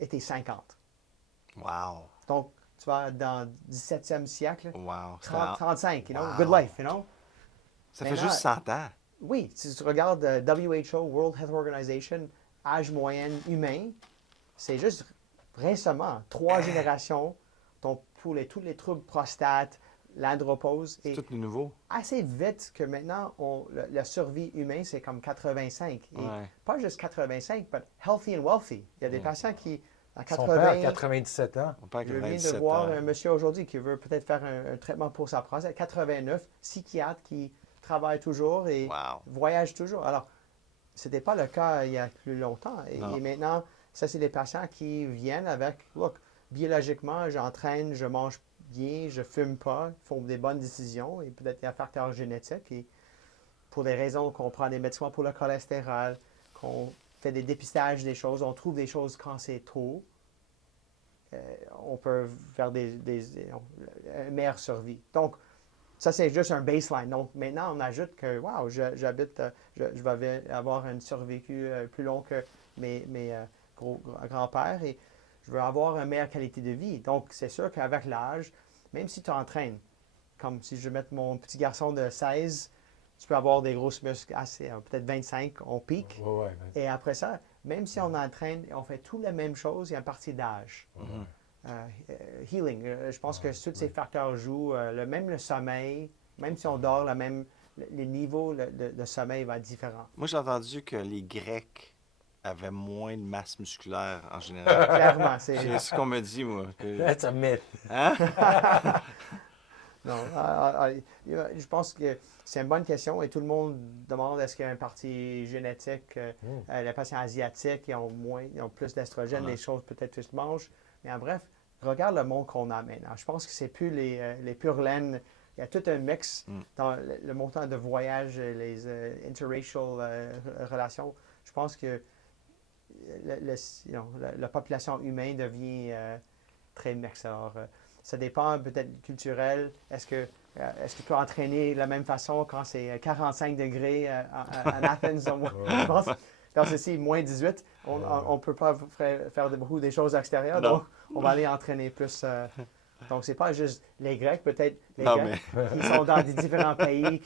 était 50. Wow. Donc, tu vas dans le 17e siècle, Wow. 30, 35, Wow. good life, Ça fait Maintenant- juste 100 ans. Oui, si tu regardes WHO, World Health Organization, âge moyen humain, c'est juste récemment, 3 générations, donc pour tous les troubles prostate, l'andropause, C'est et tout nouveau. assez vite que maintenant, la survie humaine, c'est comme 85. Et Ouais. pas juste 85, mais healthy and wealthy. Il y a des patients qui, à Son père a 80, 97 ans. Mon père a je viens de 97 voir ans. un monsieur aujourd'hui qui veut peut-être faire un traitement pour sa prostate, 89, psychiatre qui travaille toujours et Wow. voyage toujours. Alors, ce n'était pas le cas il y a plus longtemps. Non. Et maintenant, ça, c'est des patients qui viennent avec, look, biologiquement, j'entraîne, je mange bien, je fume pas, font des bonnes décisions et peut-être il y a un facteur génétique. Et pour des raisons qu'on prend des médicaments pour le cholestérol, qu'on fait des dépistages des choses, on trouve des choses quand c'est tôt, on peut faire une meilleure survie. Donc, ça, c'est juste un baseline. Donc, maintenant, on ajoute que, wow, je vais avoir un survécu plus long que mes grands-pères et je veux avoir une meilleure qualité de vie. Donc, c'est sûr qu'avec l'âge, même si tu entraînes, comme si je mets mon petit garçon de 16, tu peux avoir des grosses muscles assez, peut-être 25, on pique. Ouais, ouais. Et après ça, même si on entraîne, on fait tout la même chose, il y a une partie d'âge. Healing, je pense que tous ces facteurs jouent, même le sommeil, même si on dort, les niveaux de sommeil vont être différents. Moi, j'ai entendu que les Grecs avaient moins de masse musculaire en général. Clairement, C'est ce qu'on me dit, moi. que- That's a myth. Hein? Non, je pense que c'est une bonne question et tout le monde demande est-ce qu'il y a une partie génétique. Les patients asiatiques, ils ont plus d'estrogène, Ouais. les choses peut-être plus mangent. Mais en bref, regarde le monde qu'on a maintenant. Je pense que c'est plus les pure laine. Il y a tout un mix dans le montant de voyage, les interracial relations. Je pense que la population humaine devient très mixte. Alors, ça dépend peut-être culturel. Est-ce que tu peux entraîner de la même façon quand c'est 45 degrés à Athens? Je pense Dans ceci, moins 18, on ne peut pas faire beaucoup des choses extérieures, Non. donc on va aller entraîner plus. Donc, c'est pas juste les Grecs, peut-être les Non, Grecs qui sont dans des différents pays,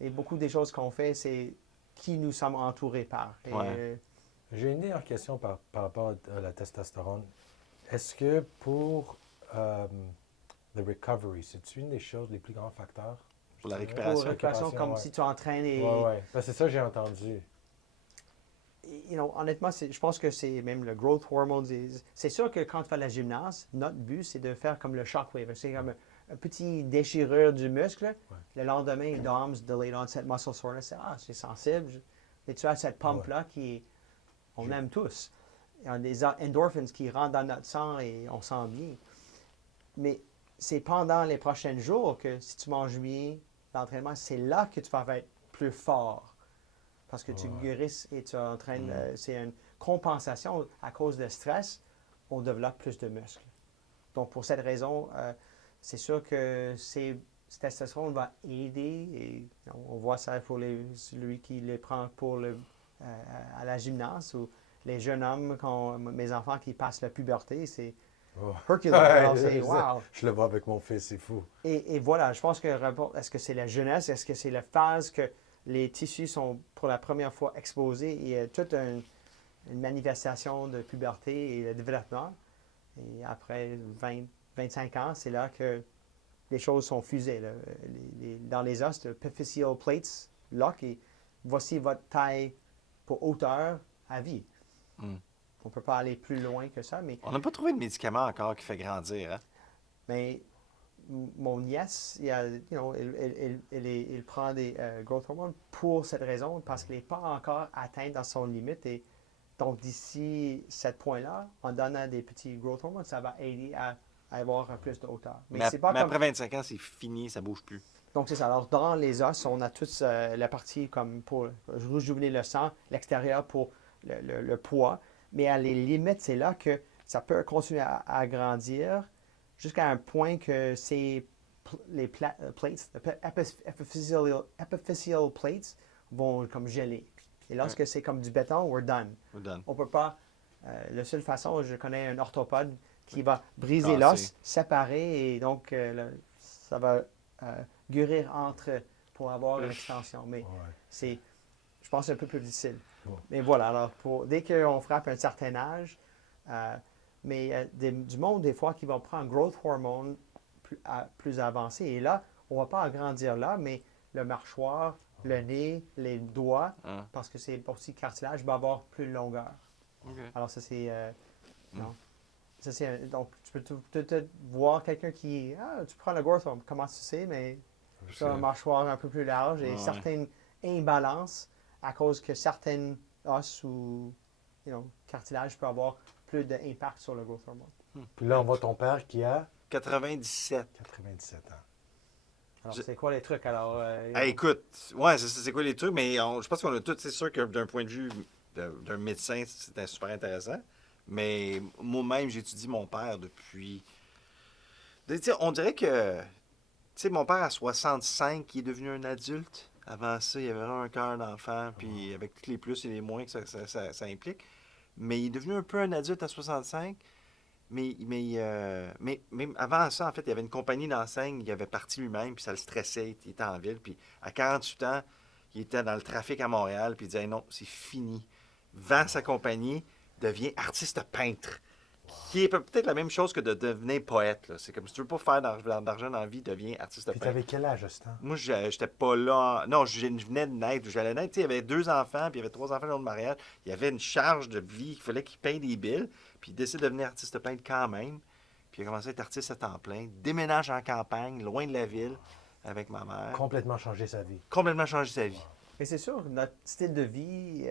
et beaucoup des choses qu'on fait, c'est qui nous sommes entourés par. Et, Ouais. J'ai une dernière question par rapport à la testostérone. Est-ce que pour le recovery, c'est une des choses, les plus grands facteurs? Pour la je dirais? récupération. pour récupération, comme ouais. si tu entraînes et... Ouais, ouais. Ben, c'est ça que j'ai entendu. Honnêtement, je pense que c'est même le growth hormone. C'est sûr que quand tu fais la gymnase, notre but, c'est de faire comme le shockwave. C'est comme un petit déchirure du muscle. Le lendemain, DOMS, Delayed Onset Muscle Soreness, c'est sensible. Et tu as cette pompe-là on aime tous. Il y a des endorphins qui rentrent dans notre sang et on sent bien. Mais c'est pendant les prochains jours que si tu manges bien, l'entraînement, c'est là que tu vas être plus fort. Parce que tu guérisses et tu entraînes. C'est une compensation à cause de stress. On développe plus de muscles. Donc, pour cette raison, c'est sûr que cette testostérone va aider. Et on voit ça pour celui qui les prend pour à la gymnase ou les jeunes hommes, mes enfants qui passent la puberté, c'est Hercules. Alors, c'est wow. Je le vois avec mon fils, c'est fou. Et voilà, je pense que est-ce que c'est la jeunesse, est-ce que c'est la phase que les tissus sont pour la première fois exposés et il y a toute une manifestation de puberté et de développement. Et après 25 ans, c'est là que les choses sont fusées. Là. Dans les os, le epiphyseal plates lock et voici votre taille pour hauteur à vie. On ne peut pas aller plus loin que ça, mais... On n'a pas trouvé de médicament encore qui fait grandir, hein? Mais mon nièce, il prend des growth hormones pour cette raison, parce qu'il n'est pas encore atteint dans son limite. Et donc, d'ici ce point-là, en donnant des petits growth hormones, ça va aider à avoir plus de hauteur. Mais c'est pas comme... après 25 ans, c'est fini, ça ne bouge plus. Donc, c'est ça. Alors, dans les os, on a toute la partie comme pour rejuvener le sang, l'extérieur pour le poids. Mais à les limites, c'est là que ça peut continuer à grandir jusqu'à un point que les plates, epiphyseal plates, vont comme geler. Et lorsque c'est comme du béton, we're done. On peut pas... la seule façon, je connais un orthopode qui va briser l'os, séparer, et donc ça va guérir entre pour avoir une extension. Mais c'est, je pense, un peu plus difficile. Mais voilà, alors dès qu'on frappe un certain âge, mais du monde, des fois, qui va prendre growth hormone plus avancé. Et là, on ne va pas agrandir là, mais le mâchoire, le nez, les doigts, parce que c'est aussi cartilage, va avoir plus de longueur. Alors, ça, c'est... non. Ça, donc, tu peux peut-être voir quelqu'un qui... Ah, tu prends le growth hormone, comment tu sais, mais tu as un mâchoire un peu plus large et certaines imbalances à cause que certaines os ou cartilage peut avoir plus d'impact sur le growth hormone. Puis là, on voit ton père qui a 97. 97 ans. Alors, c'est quoi les trucs? Alors, écoute, ouais, c'est quoi les trucs, mais je pense qu'on a tous, c'est sûr que d'un point de vue d'un médecin, c'était super intéressant. Mais moi-même, j'étudie mon père depuis... On dirait que, mon père à 65, il est devenu un adulte. Avant ça, il avait un cœur d'enfant, puis avec tous les plus et les moins que ça implique. Mais il est devenu un peu un adulte à 65. Mais avant ça, en fait, il y avait une compagnie d'enseigne, il avait parti lui-même, puis ça le stressait, il était en ville. Puis à 48 ans, il était dans le trafic à Montréal, puis il disait non, c'est fini. Vend sa compagnie, devient artiste peintre. Qui est peut-être la même chose que de devenir poète. Là. C'est comme si tu veux pas faire d'argent dans la vie, deviens artiste Puis peintre. t'avais quel âge à ce temps? Moi, j'étais pas là. Non, je venais de naître. J'allais naître. Il y avait 2 enfants, puis il y avait 3 enfants lors de mariage. Il y avait une charge de vie. Il fallait qu'il paye des billes. Puis il décide de devenir artiste peintre quand même. Puis il a commencé à être artiste à temps plein. Déménage en campagne, loin de la ville, avec ma mère. Complètement changé sa vie. Complètement changé sa vie. Mais c'est sûr, notre style de vie,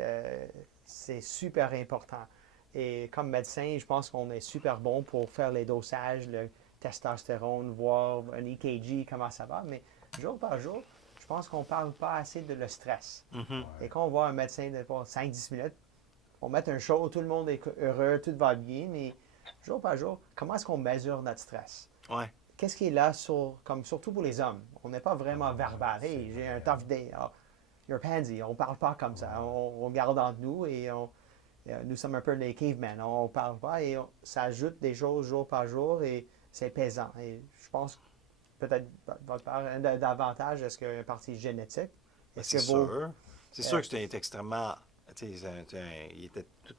c'est super important. Et comme médecin, je pense qu'on est super bon pour faire les dosages, le testostérone, voir un EKG, comment ça va. Mais jour par jour, je pense qu'on ne parle pas assez de le stress. Et quand on voit un médecin de 5-10 minutes, on met un show, tout le monde est heureux, tout va bien, mais jour par jour, comment est-ce qu'on mesure notre stress? Ouais. Qu'est-ce qui est là, surtout pour les hommes? On n'est pas vraiment verbal. Hey, j'ai un tough day. Alors, you're a pansy. On ne parle pas comme ça. On garde entre nous et nous sommes un peu les cavemen. On ne parle pas et ça ajoute des choses jour par jour et c'est pesant. Et je pense peut-être votre part, un d'avantage, est-ce qu'il y a une partie génétique? C'est sûr. C'est sûr que c'était extrêmement.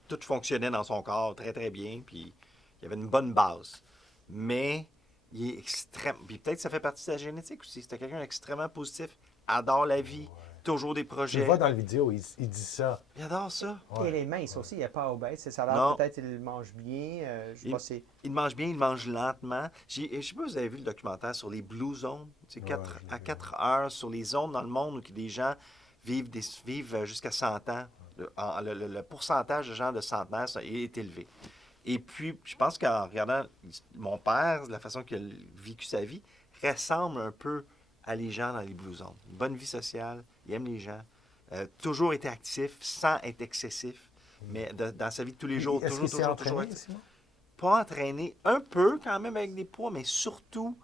Tout fonctionnait dans son corps très, très bien, puis il y avait une bonne base. Mais il est extrême. Puis peut-être que ça fait partie de sa génétique aussi. C'était quelqu'un d'extrêmement positif, adore la vie, toujours des Tu projets. le vois dans la vidéo, il dit ça. Il adore ça. Et les minces aussi, il n'est pas obèse. Ça a Non. l'air peut-être qu'il mange bien. Je sais pas si. Il mange bien, il mange lentement. Je ne sais pas si vous avez vu le documentaire sur les Blue Zones. C'est Ouais, à 4 heures sur les zones dans le monde où des gens vivent jusqu'à 100 ans. Le pourcentage de gens de centenaires est élevé. Et puis, je pense qu'en regardant mon père, la façon qu'il a vécu sa vie, ressemble un peu à les gens dans les Blue Zones. Une bonne vie sociale, il aime les gens, toujours été actif sans être excessif, mais dans sa vie de tous les jours, Est-ce toujours, qu'il s'est toujours, entraîné, toujours actif. Simon? Pas entraîné, un peu quand même avec des poids, mais surtout,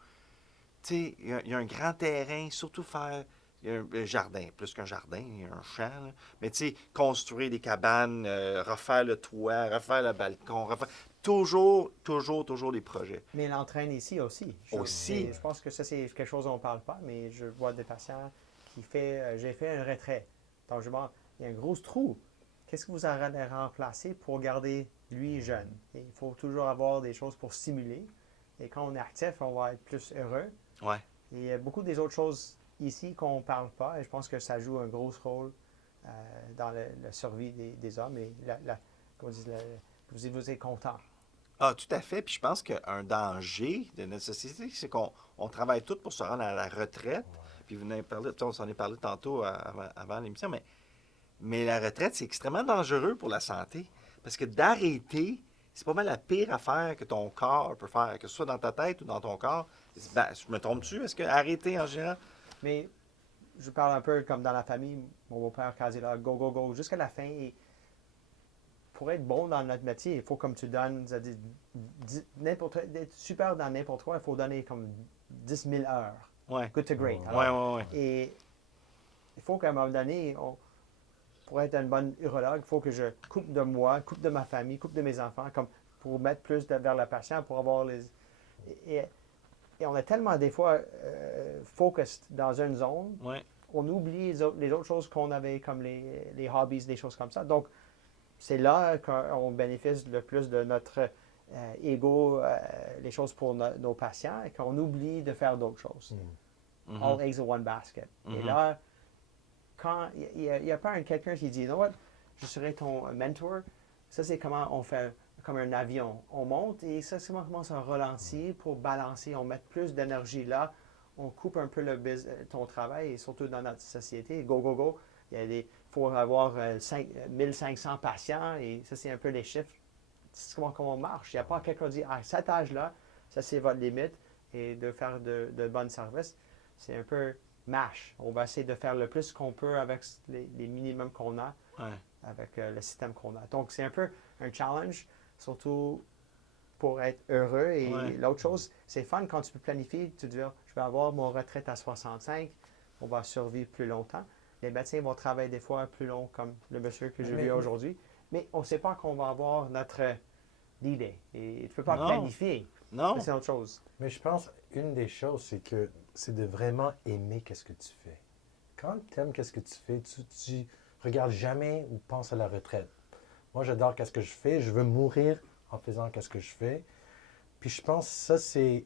tu sais, il y a un grand terrain, surtout faire il y a un jardin, plus qu'un jardin, il y a un champ, là. Mais tu sais, construire des cabanes, refaire le toit, refaire le balcon, toujours des projets. Mais il entraîne ici aussi. Aussi. Je pense que ça, c'est quelque chose dont on ne parle pas, mais je vois des patients qui font j'ai fait un retrait. Donc, il y a un gros trou. Qu'est-ce que vous allez remplacer pour garder lui jeune? Et il faut toujours avoir des choses pour stimuler. Et quand on est actif, on va être plus heureux. Ouais. Et il y a beaucoup des autres choses ici qu'on ne parle pas. Et je pense que ça joue un gros rôle dans la survie des hommes. Et vous êtes content. Ah, tout à fait. Puis je pense qu'un danger de notre société, c'est qu'on travaille tous pour se rendre à la retraite. Puis vous en avez parlé, on s'en est parlé tantôt avant l'émission, mais la retraite, c'est extrêmement dangereux pour la santé. Parce que d'arrêter, c'est pas mal la pire affaire que ton corps peut faire, que ce soit dans ta tête ou dans ton corps. Ben, je me trompe-tu? Est-ce que arrêter en général? Mais je parle un peu comme dans la famille. Mon beau-père, quand il est là, go, go, go, jusqu'à la fin. Et pour être bon dans notre métier, il faut comme tu donnes, d'être super dans n'importe quoi, il faut donner comme 10 000 heures. Ouais. Good to great. Ouais, ouais. Et il faut qu'à un moment donné, pour être un bon urologue, il faut que je coupe de moi, coupe de ma famille, coupe de mes enfants, comme pour mettre plus vers le patient, pour avoir les... Et on est tellement des fois focused dans une zone, Ouais. on oublie les autres choses qu'on avait, comme les hobbies, des choses comme ça. Donc, c'est là qu'on bénéficie le plus de notre ego, les choses pour nos patients, et qu'on oublie de faire d'autres choses. Mhm. All eggs in one basket. Et Mhm. là, quand il n'y a pas quelqu'un qui dit, you know what, je serai ton mentor, ça c'est comment on fait comme un avion. On monte et ça c'est comment on commence à ralentir pour balancer, on met plus d'énergie là, on coupe un peu ton travail et surtout dans notre société, go, go, go, il faut avoir 1500 patients et ça c'est un peu les chiffres. C'est comment on marche. Il n'y a pas quelqu'un qui dit, à cet âge-là, ça c'est votre limite et de faire de bons services. C'est un peu MASH. On va essayer de faire le plus qu'on peut avec les minimums qu'on a, Ouais. avec le système qu'on a. Donc, c'est un peu un challenge, surtout pour être heureux. Et Ouais. l'autre chose, c'est fun quand tu peux planifier, tu te dis, je vais avoir mon retraite à 65, on va survivre plus longtemps. Les médecins vont travailler des fois plus long, comme le monsieur que j'ai vu aujourd'hui, mais on ne sait pas qu'on va avoir notre idée. Et tu ne peux pas Non. planifier. Non. C'est autre chose. Mais je pense une des choses, c'est de vraiment aimer qu'est-ce que tu fais. Quand tu aimes qu'est-ce que tu fais, tu regardes jamais ou penses à la retraite. Moi, j'adore qu'est-ce que je fais. Je veux mourir en faisant qu'est-ce que je fais. Puis je pense que ça, c'est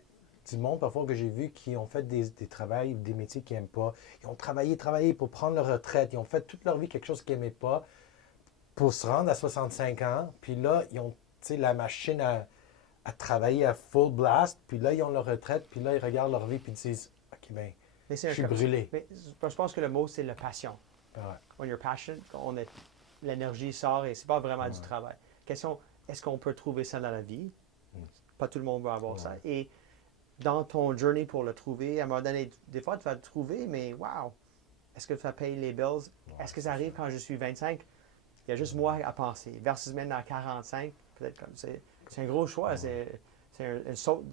du monde parfois que j'ai vu qui ont fait des travails, des métiers qu'ils n'aiment pas. Ils ont travaillé pour prendre leur retraite. Ils ont fait toute leur vie quelque chose qu'ils n'aimaient pas pour se rendre à 65 ans. Puis là, ils ont la machine à travailler à full blast. Puis là, ils ont leur retraite. Puis là, ils regardent leur vie puis ils disent, OK, bien, Mais je suis brûlé. Mais je pense que le mot, c'est la passion. Ouais. When you're passionate, l'énergie sort et c'est pas vraiment du travail. Question, est-ce qu'on peut trouver ça dans la vie? Pas tout le monde va avoir ça. Et dans ton journey pour le trouver, à un moment donné, des fois, tu vas le trouver, mais wow! Est-ce que ça paye les bills? Est-ce que ça arrive quand je suis 25? Il y a juste moi à penser. Versus maintenant à 45, peut-être comme c'est un gros choix. C'est un saut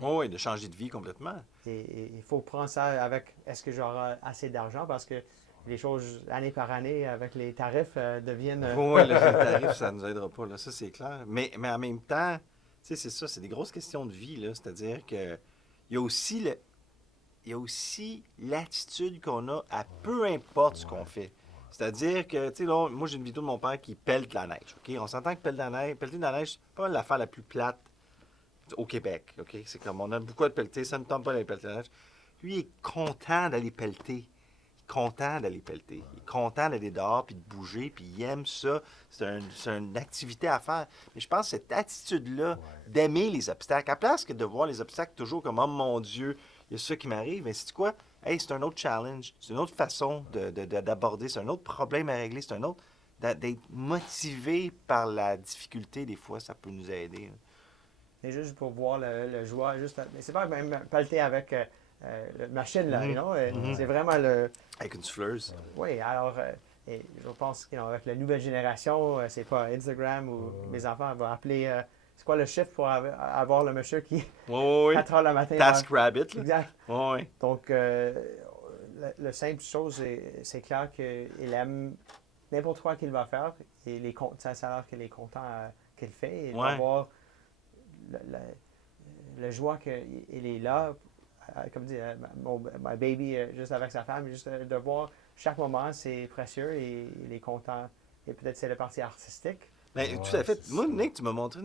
Oui, de changer de vie complètement. Et il faut prendre ça avec est-ce que j'aurai assez d'argent parce que les choses, année par année, avec les tarifs, deviennent. Oui, le tarif, ça ne nous aidera pas, là, ça c'est clair. Mais en même temps, tu sais, c'est ça, c'est des grosses questions de vie, là. C'est-à-dire que il y a aussi il y a aussi l'attitude qu'on a à peu importe ce qu'on fait. C'est-à-dire que, tu sais, là, moi j'ai une vidéo de mon père qui pèle de la neige, OK? On s'entend que pelleter de la neige, c'est pas l'affaire la plus plate au Québec, OK? C'est comme, on a beaucoup de pelleter, ça ne tombe pas d'aller pelleter de la neige. Lui, il est content d'aller pelleter. Il est content d'aller pelleter. Il est content d'aller dehors, puis de bouger, puis il aime ça. C'est une activité à faire. Mais je pense que cette attitude-là, d'aimer les obstacles, à place que de voir les obstacles toujours comme, oh mon Dieu, il y a ça qui m'arrive, mais c'est quoi? Hey, c'est un autre challenge, c'est une autre façon d'aborder, c'est un autre problème à régler, c'est un autre... D'être motivé par la difficulté, des fois, ça peut nous aider, là. C'est juste pour voir le joie. Mais c'est pas même pelleter avec la machine, là, you know? C'est vraiment le. Avec une souffleuse. Oui, alors, et je pense qu'avec la nouvelle génération, c'est pas Instagram où mes enfants vont appeler. C'est quoi le chiffre pour avoir le monsieur qui. Oui, 4 heures le matin. Task Rabbit, là. Exact. Oui. Donc, la simple chose, c'est clair qu'il aime n'importe quoi qu'il va faire et ça a l'air qu'il est content qu'il fait. Et il va voir le joie qu'il est là, comme dit, my baby, juste avec sa femme, juste de voir chaque moment, c'est précieux et il est content. Et peut-être c'est la partie artistique. Mais tout à fait. Moi, Nick, tu m'as montré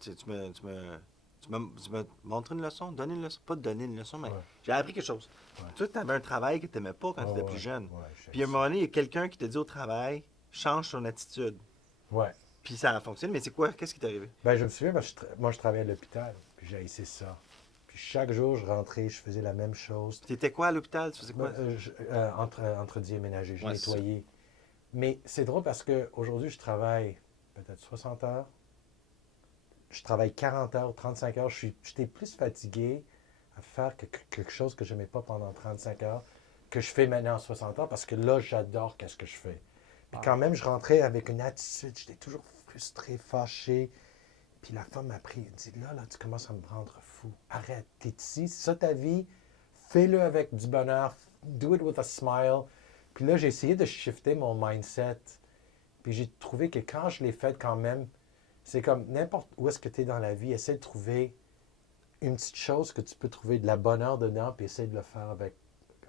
tu m'as montré une leçon, donné une leçon. Pas donné une leçon, mais j'ai appris quelque chose. Toi, tu avais un travail que tu n'aimais pas quand tu étais plus jeune. Puis à un moment donné, il y a quelqu'un qui te dit au travail, change ton attitude. Ouais. Puis ça a fonctionné, mais c'est quoi? Qu'est-ce qui t'est arrivé? Ben, je me souviens, moi, je travaillais à l'hôpital, puis j'ai essayé ça. Puis chaque jour, je rentrais, je faisais la même chose. T'étais quoi à l'hôpital? Tu faisais quoi? Entretien ménager, je Ouais, nettoyais. Mais c'est drôle parce qu'aujourd'hui, je travaille peut-être 60 heures. Je travaille 40 heures, 35 heures. J'étais plus fatigué à faire quelque chose que je n'aimais pas pendant 35 heures que je fais maintenant en 60 heures parce que là, j'adore ce que je fais. Puis quand même, je rentrais avec une attitude, j'étais toujours frustré, fâché. Puis la femme m'a pris, elle dit, là, tu commences à me rendre fou. Arrête, t'es ici, c'est ça ta vie. Fais-le avec du bonheur. Do it with a smile. Puis là, j'ai essayé de shifter mon mindset. Puis j'ai trouvé que quand je l'ai fait quand même, c'est comme n'importe où est-ce que tu es dans la vie, essaie de trouver une petite chose que tu peux trouver de la bonheur dedans, puis essaie de le faire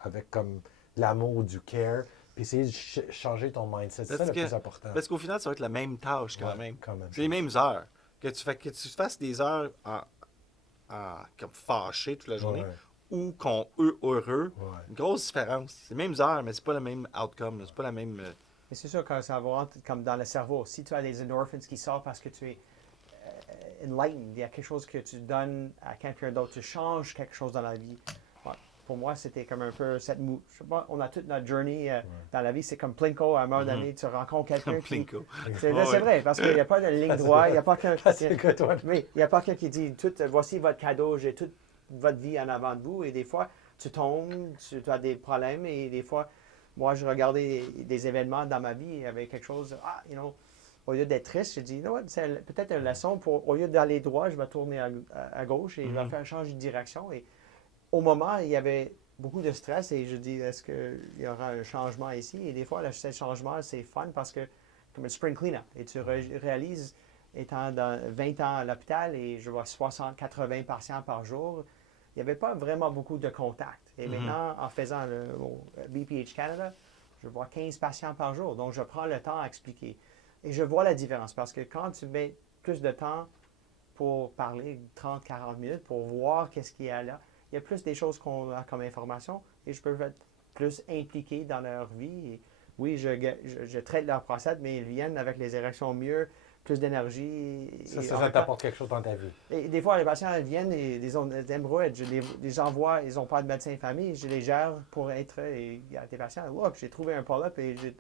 avec comme de l'amour, du care, puis essayer de changer ton mindset. C'est ça le plus important. Parce qu'au final, ça va être la même tâche quand même. Quand même. C'est les mêmes heures. Que tu fasses des heures comme fâché toute la journée ou heureux, une grosse différence. C'est les mêmes heures, mais c'est pas le même outcome. C'est pas la même... Mais c'est sûr que ça va rentrer comme dans le cerveau. Si tu as des endorphins qui sortent parce que tu es enlightened, il y a quelque chose que tu donnes à quelqu'un d'autre, tu changes quelque chose dans la vie. Ouais. Pour moi, c'était comme un peu cette je sais pas, on a toute notre journey dans la vie, c'est comme Plinko, à un moment donné, tu rencontres quelqu'un qui... Plinko. C'est vrai, parce qu'il n'y a pas de ligne droite, il n'y a pas quelqu'un qui dit, voici votre cadeau, j'ai toute votre vie en avant de vous, et des fois, tu tombes, tu as des problèmes, et des fois, moi, je regardais des événements dans ma vie, il y avait quelque chose, au lieu d'être triste, je dis, c'est peut-être une leçon pour, au lieu d'aller droit, je vais tourner à gauche et je vais faire un change de direction. Et au moment, il y avait beaucoup de stress et je dis, est-ce qu'il y aura un changement ici? Et des fois, ce changement, c'est fun parce que, comme un spring cleanup, et tu réalises, étant dans 20 ans à l'hôpital et je vois 60, 80 patients par jour, il n'y avait pas vraiment beaucoup de contacts. Et maintenant, en faisant le BPH Canada, je vois 15 patients par jour. Donc, je prends le temps à expliquer. Et je vois la différence parce que quand tu mets plus de temps pour parler 30, 40 minutes, pour voir qu'est-ce qu'il y a là, il y a plus des choses qu'on a comme information et je peux être plus impliqué dans leur vie. Et oui, je traite leur prostate, mais ils viennent avec les érections mieux, plus d'énergie. Ça t'apporte quelque chose dans ta vie. Et des fois, les patients ils viennent et ils ont des hémorroïdes. Je les envoie, ils n'ont pas de médecin de famille, je les gère pour être. Et il y a des patients, j'ai trouvé un polype et j'ai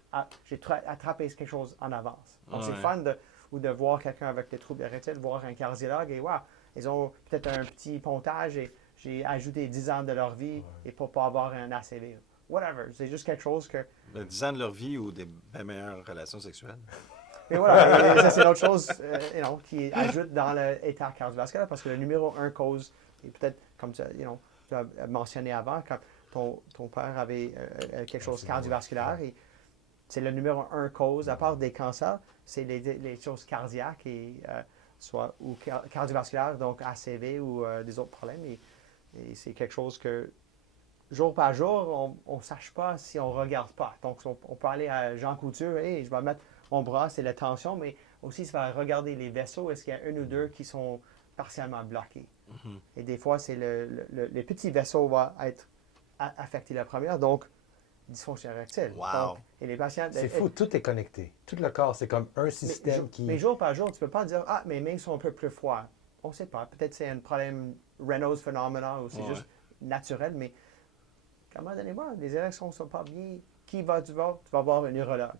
attrapé quelque chose en avance. Donc, c'est fun de voir quelqu'un avec des troubles érectiles, voir un cardiologue et ils ont peut-être un petit pontage et j'ai ajouté 10 ans de leur vie et pour pas avoir un ACV. Whatever. C'est juste quelque chose que. 10 ans de leur vie ou des meilleures relations sexuelles? Mais voilà, et ça c'est une autre chose qui ajoute dans l'état cardiovasculaire parce que le numéro 1 cause, et peut-être comme tu as mentionné avant, quand ton père avait quelque chose de cardiovasculaire, et c'est le numéro 1 cause, à part des cancers, c'est les choses cardiaques ou cardiovasculaires, donc ACV ou des autres problèmes. Et c'est quelque chose que jour par jour, on ne sache pas si on ne regarde pas. Donc, on peut aller à Jean Couture, hey, je vais mettre mon bras, c'est la tension, mais aussi, ça va regarder les vaisseaux. Est-ce qu'il y a un ou deux qui sont partiellement bloqués? Mhm. Et des fois, c'est les petits vaisseaux vont être affectés la première, donc dysfonction érectile. Wow. Donc, et les patients... C'est fou, tout est connecté. Tout le corps, c'est comme un système qui... Mais jour par jour, tu ne peux pas dire « Ah, mes mains sont un peu plus froides. » On ne sait pas. Peut-être c'est un problème Reynolds phénoménal ou c'est juste naturel, mais à un moment donné, les érections ne sont pas bien. Qui va tu vas voir un urologue.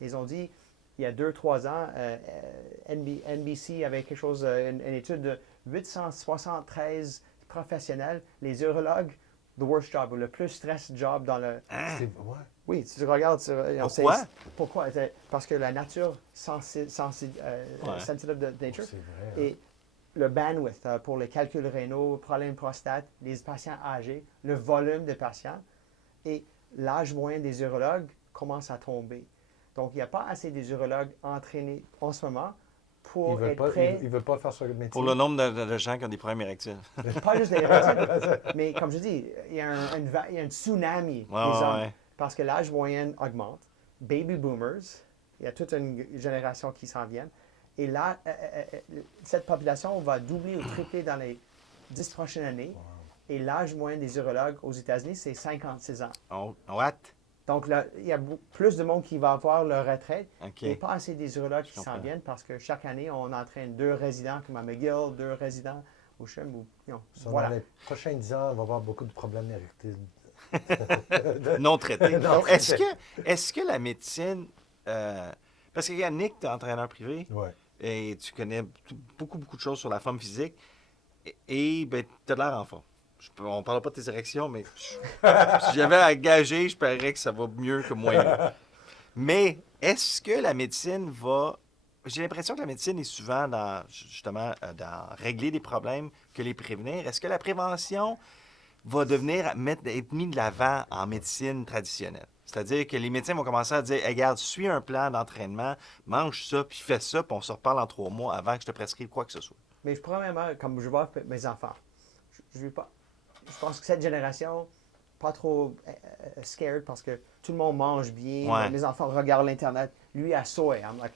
Ils ont dit, il y a 2-3 ans, NBC avait quelque chose, une étude de 873 professionnels, les urologues, the worst job, ou le plus stress job dans le... Hein? Oui, si tu regardes... Pourquoi? Pourquoi? Parce que la nature sensitive de nature. C'est vrai. Et le bandwidth pour les calculs rénaux, problèmes prostate, les patients âgés, le volume de patients et l'âge moyen des urologues commence à tomber. Donc, il n'y a pas assez des urologues entraînés en ce moment pour être prêts. Il ne veut pas faire ce métier. Pour le nombre de gens qui ont des problèmes érectiles. Pas juste des érections, mais comme je dis, il y a un tsunami des hommes. Ouais. Parce que l'âge moyen augmente. Baby boomers, il y a toute une génération qui s'en vient. Et là, cette population va doubler ou tripler dans les 10 prochaines années. Wow. Et l'âge moyen des urologues aux États-Unis, c'est 56 ans. Oh, what? Donc, là, il y a plus de monde qui va avoir leur retraite OK. et pas assez des urologues qui s'en comprends. viennent parce que chaque année, on entraîne 2 résidents comme à McGill, 2 résidents au CHUM. Dans les prochains 10 ans, on va avoir beaucoup de problèmes érectiles. Non traités. Non Est-ce que la médecine... parce que, Yannick, tu es entraîneur privé Ouais. et tu connais beaucoup de choses sur la forme physique et ben, tu as l'air en forme. On ne parle pas de tes érections, mais si j'avais à gager, je paierais que ça va mieux que moins mieux. Mais est-ce que la médecine va... J'ai l'impression que la médecine est souvent dans régler des problèmes que les prévenir. Est-ce que la prévention va être mise de l'avant en médecine traditionnelle? C'est-à-dire que les médecins vont commencer à dire hey, « Regarde, suis un plan d'entraînement, mange ça, puis fais ça, puis on se reparle en 3 mois avant que je te prescrive quoi que ce soit. » Mais premièrement, comme je vois mes enfants, je pense que cette génération, pas trop scared parce que tout le monde mange bien. Ouais. Mes enfants regardent l'Internet. Lui, à soy. I'm like,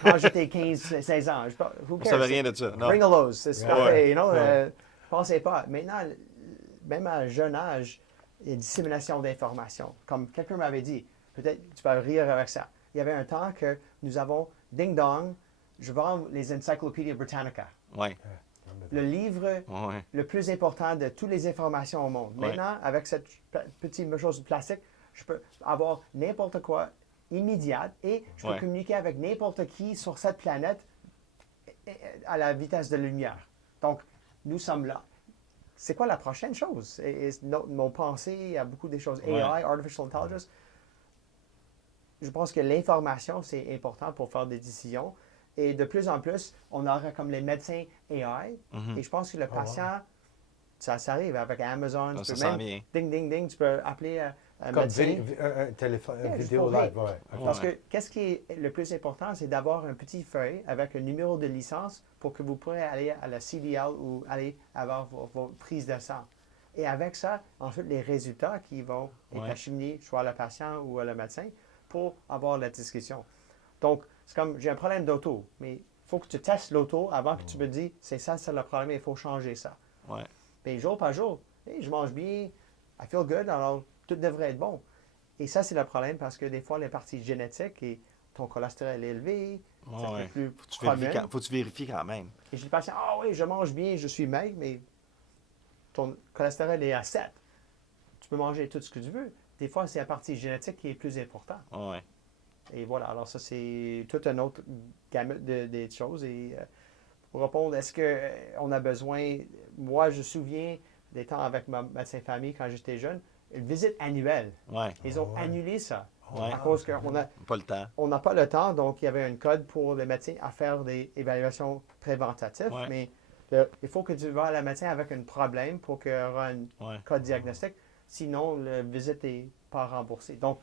quand j'étais 15-16 ans, who On ne cares? savait rien de ça. Non. Bring a lows, c'est Ouais. parfait. Ouais. Pensez pas. Maintenant, même à un jeune âge, il y a une dissémination d'informations. Comme quelqu'un m'avait dit, peut-être tu vas rire avec ça. Il y avait un temps que nous avons, ding dong, je vends les Encyclopédies Britannica. Ouais. Le livre Ouais. le plus important de toutes les informations au monde. Ouais. Maintenant, avec cette petite chose de plastique, je peux avoir n'importe quoi immédiat et je peux Ouais. communiquer avec n'importe qui sur cette planète à la vitesse de la lumière. Donc, nous sommes là. C'est quoi la prochaine chose? Mon pensée à beaucoup des choses. Ouais. AI, Artificial Intelligence. Je pense que l'information, c'est important pour faire des décisions. Et de plus en plus, on aura comme les médecins AI. Mhm. Et je pense que le patient, ça arrive avec Amazon. Ça, Tu ça peux s'en même, vient. ding, ding, ding, tu peux appeler un Comme médecin. un téléphone, Yeah, vidéo juste pour live. Ouais. Ok. Parce que qu'est-ce qui est le plus important, c'est d'avoir un petit feuille avec un numéro de licence pour que vous pourrez aller à la CDL ou aller avoir vos prises de sang. Et avec ça, ensuite, les résultats qui vont être Ouais. acheminés, soit le patient ou le médecin, pour avoir la discussion. Donc, c'est comme, j'ai un problème d'auto, mais il faut que tu testes l'auto avant que tu me dis, c'est le problème, il faut changer ça. Ouais. Puis jour par jour, hey, je mange bien, I feel good, alors tout devrait être bon. Et ça, c'est le problème parce que des fois, les parties génétiques et ton cholestérol est élevé, ça Ouais. fait plus Faut que tu vérifies quand même. Et je dis patient, ah oui, je mange bien, je suis maigre, mais ton cholestérol est à 7. Tu peux manger tout ce que tu veux. Des fois, c'est la partie génétique qui est plus importante. Ouais. Et voilà, alors ça, c'est toute une autre gamme de choses. Et pour répondre, est-ce qu'on a besoin... Moi, je me souviens des temps avec ma médecin famille quand j'étais jeune, une visite annuelle. Ouais. Ils ont Ouais. annulé ça. Ouais. À cause qu'on a Pas le temps. on n'a pas le temps, donc il y avait un code pour le médecin à faire des évaluations préventatives, Ouais. mais il faut que tu vas à la médecin avec un problème pour qu'il y aura un Ouais. code diagnostic, sinon la visite n'est pas remboursée. Donc,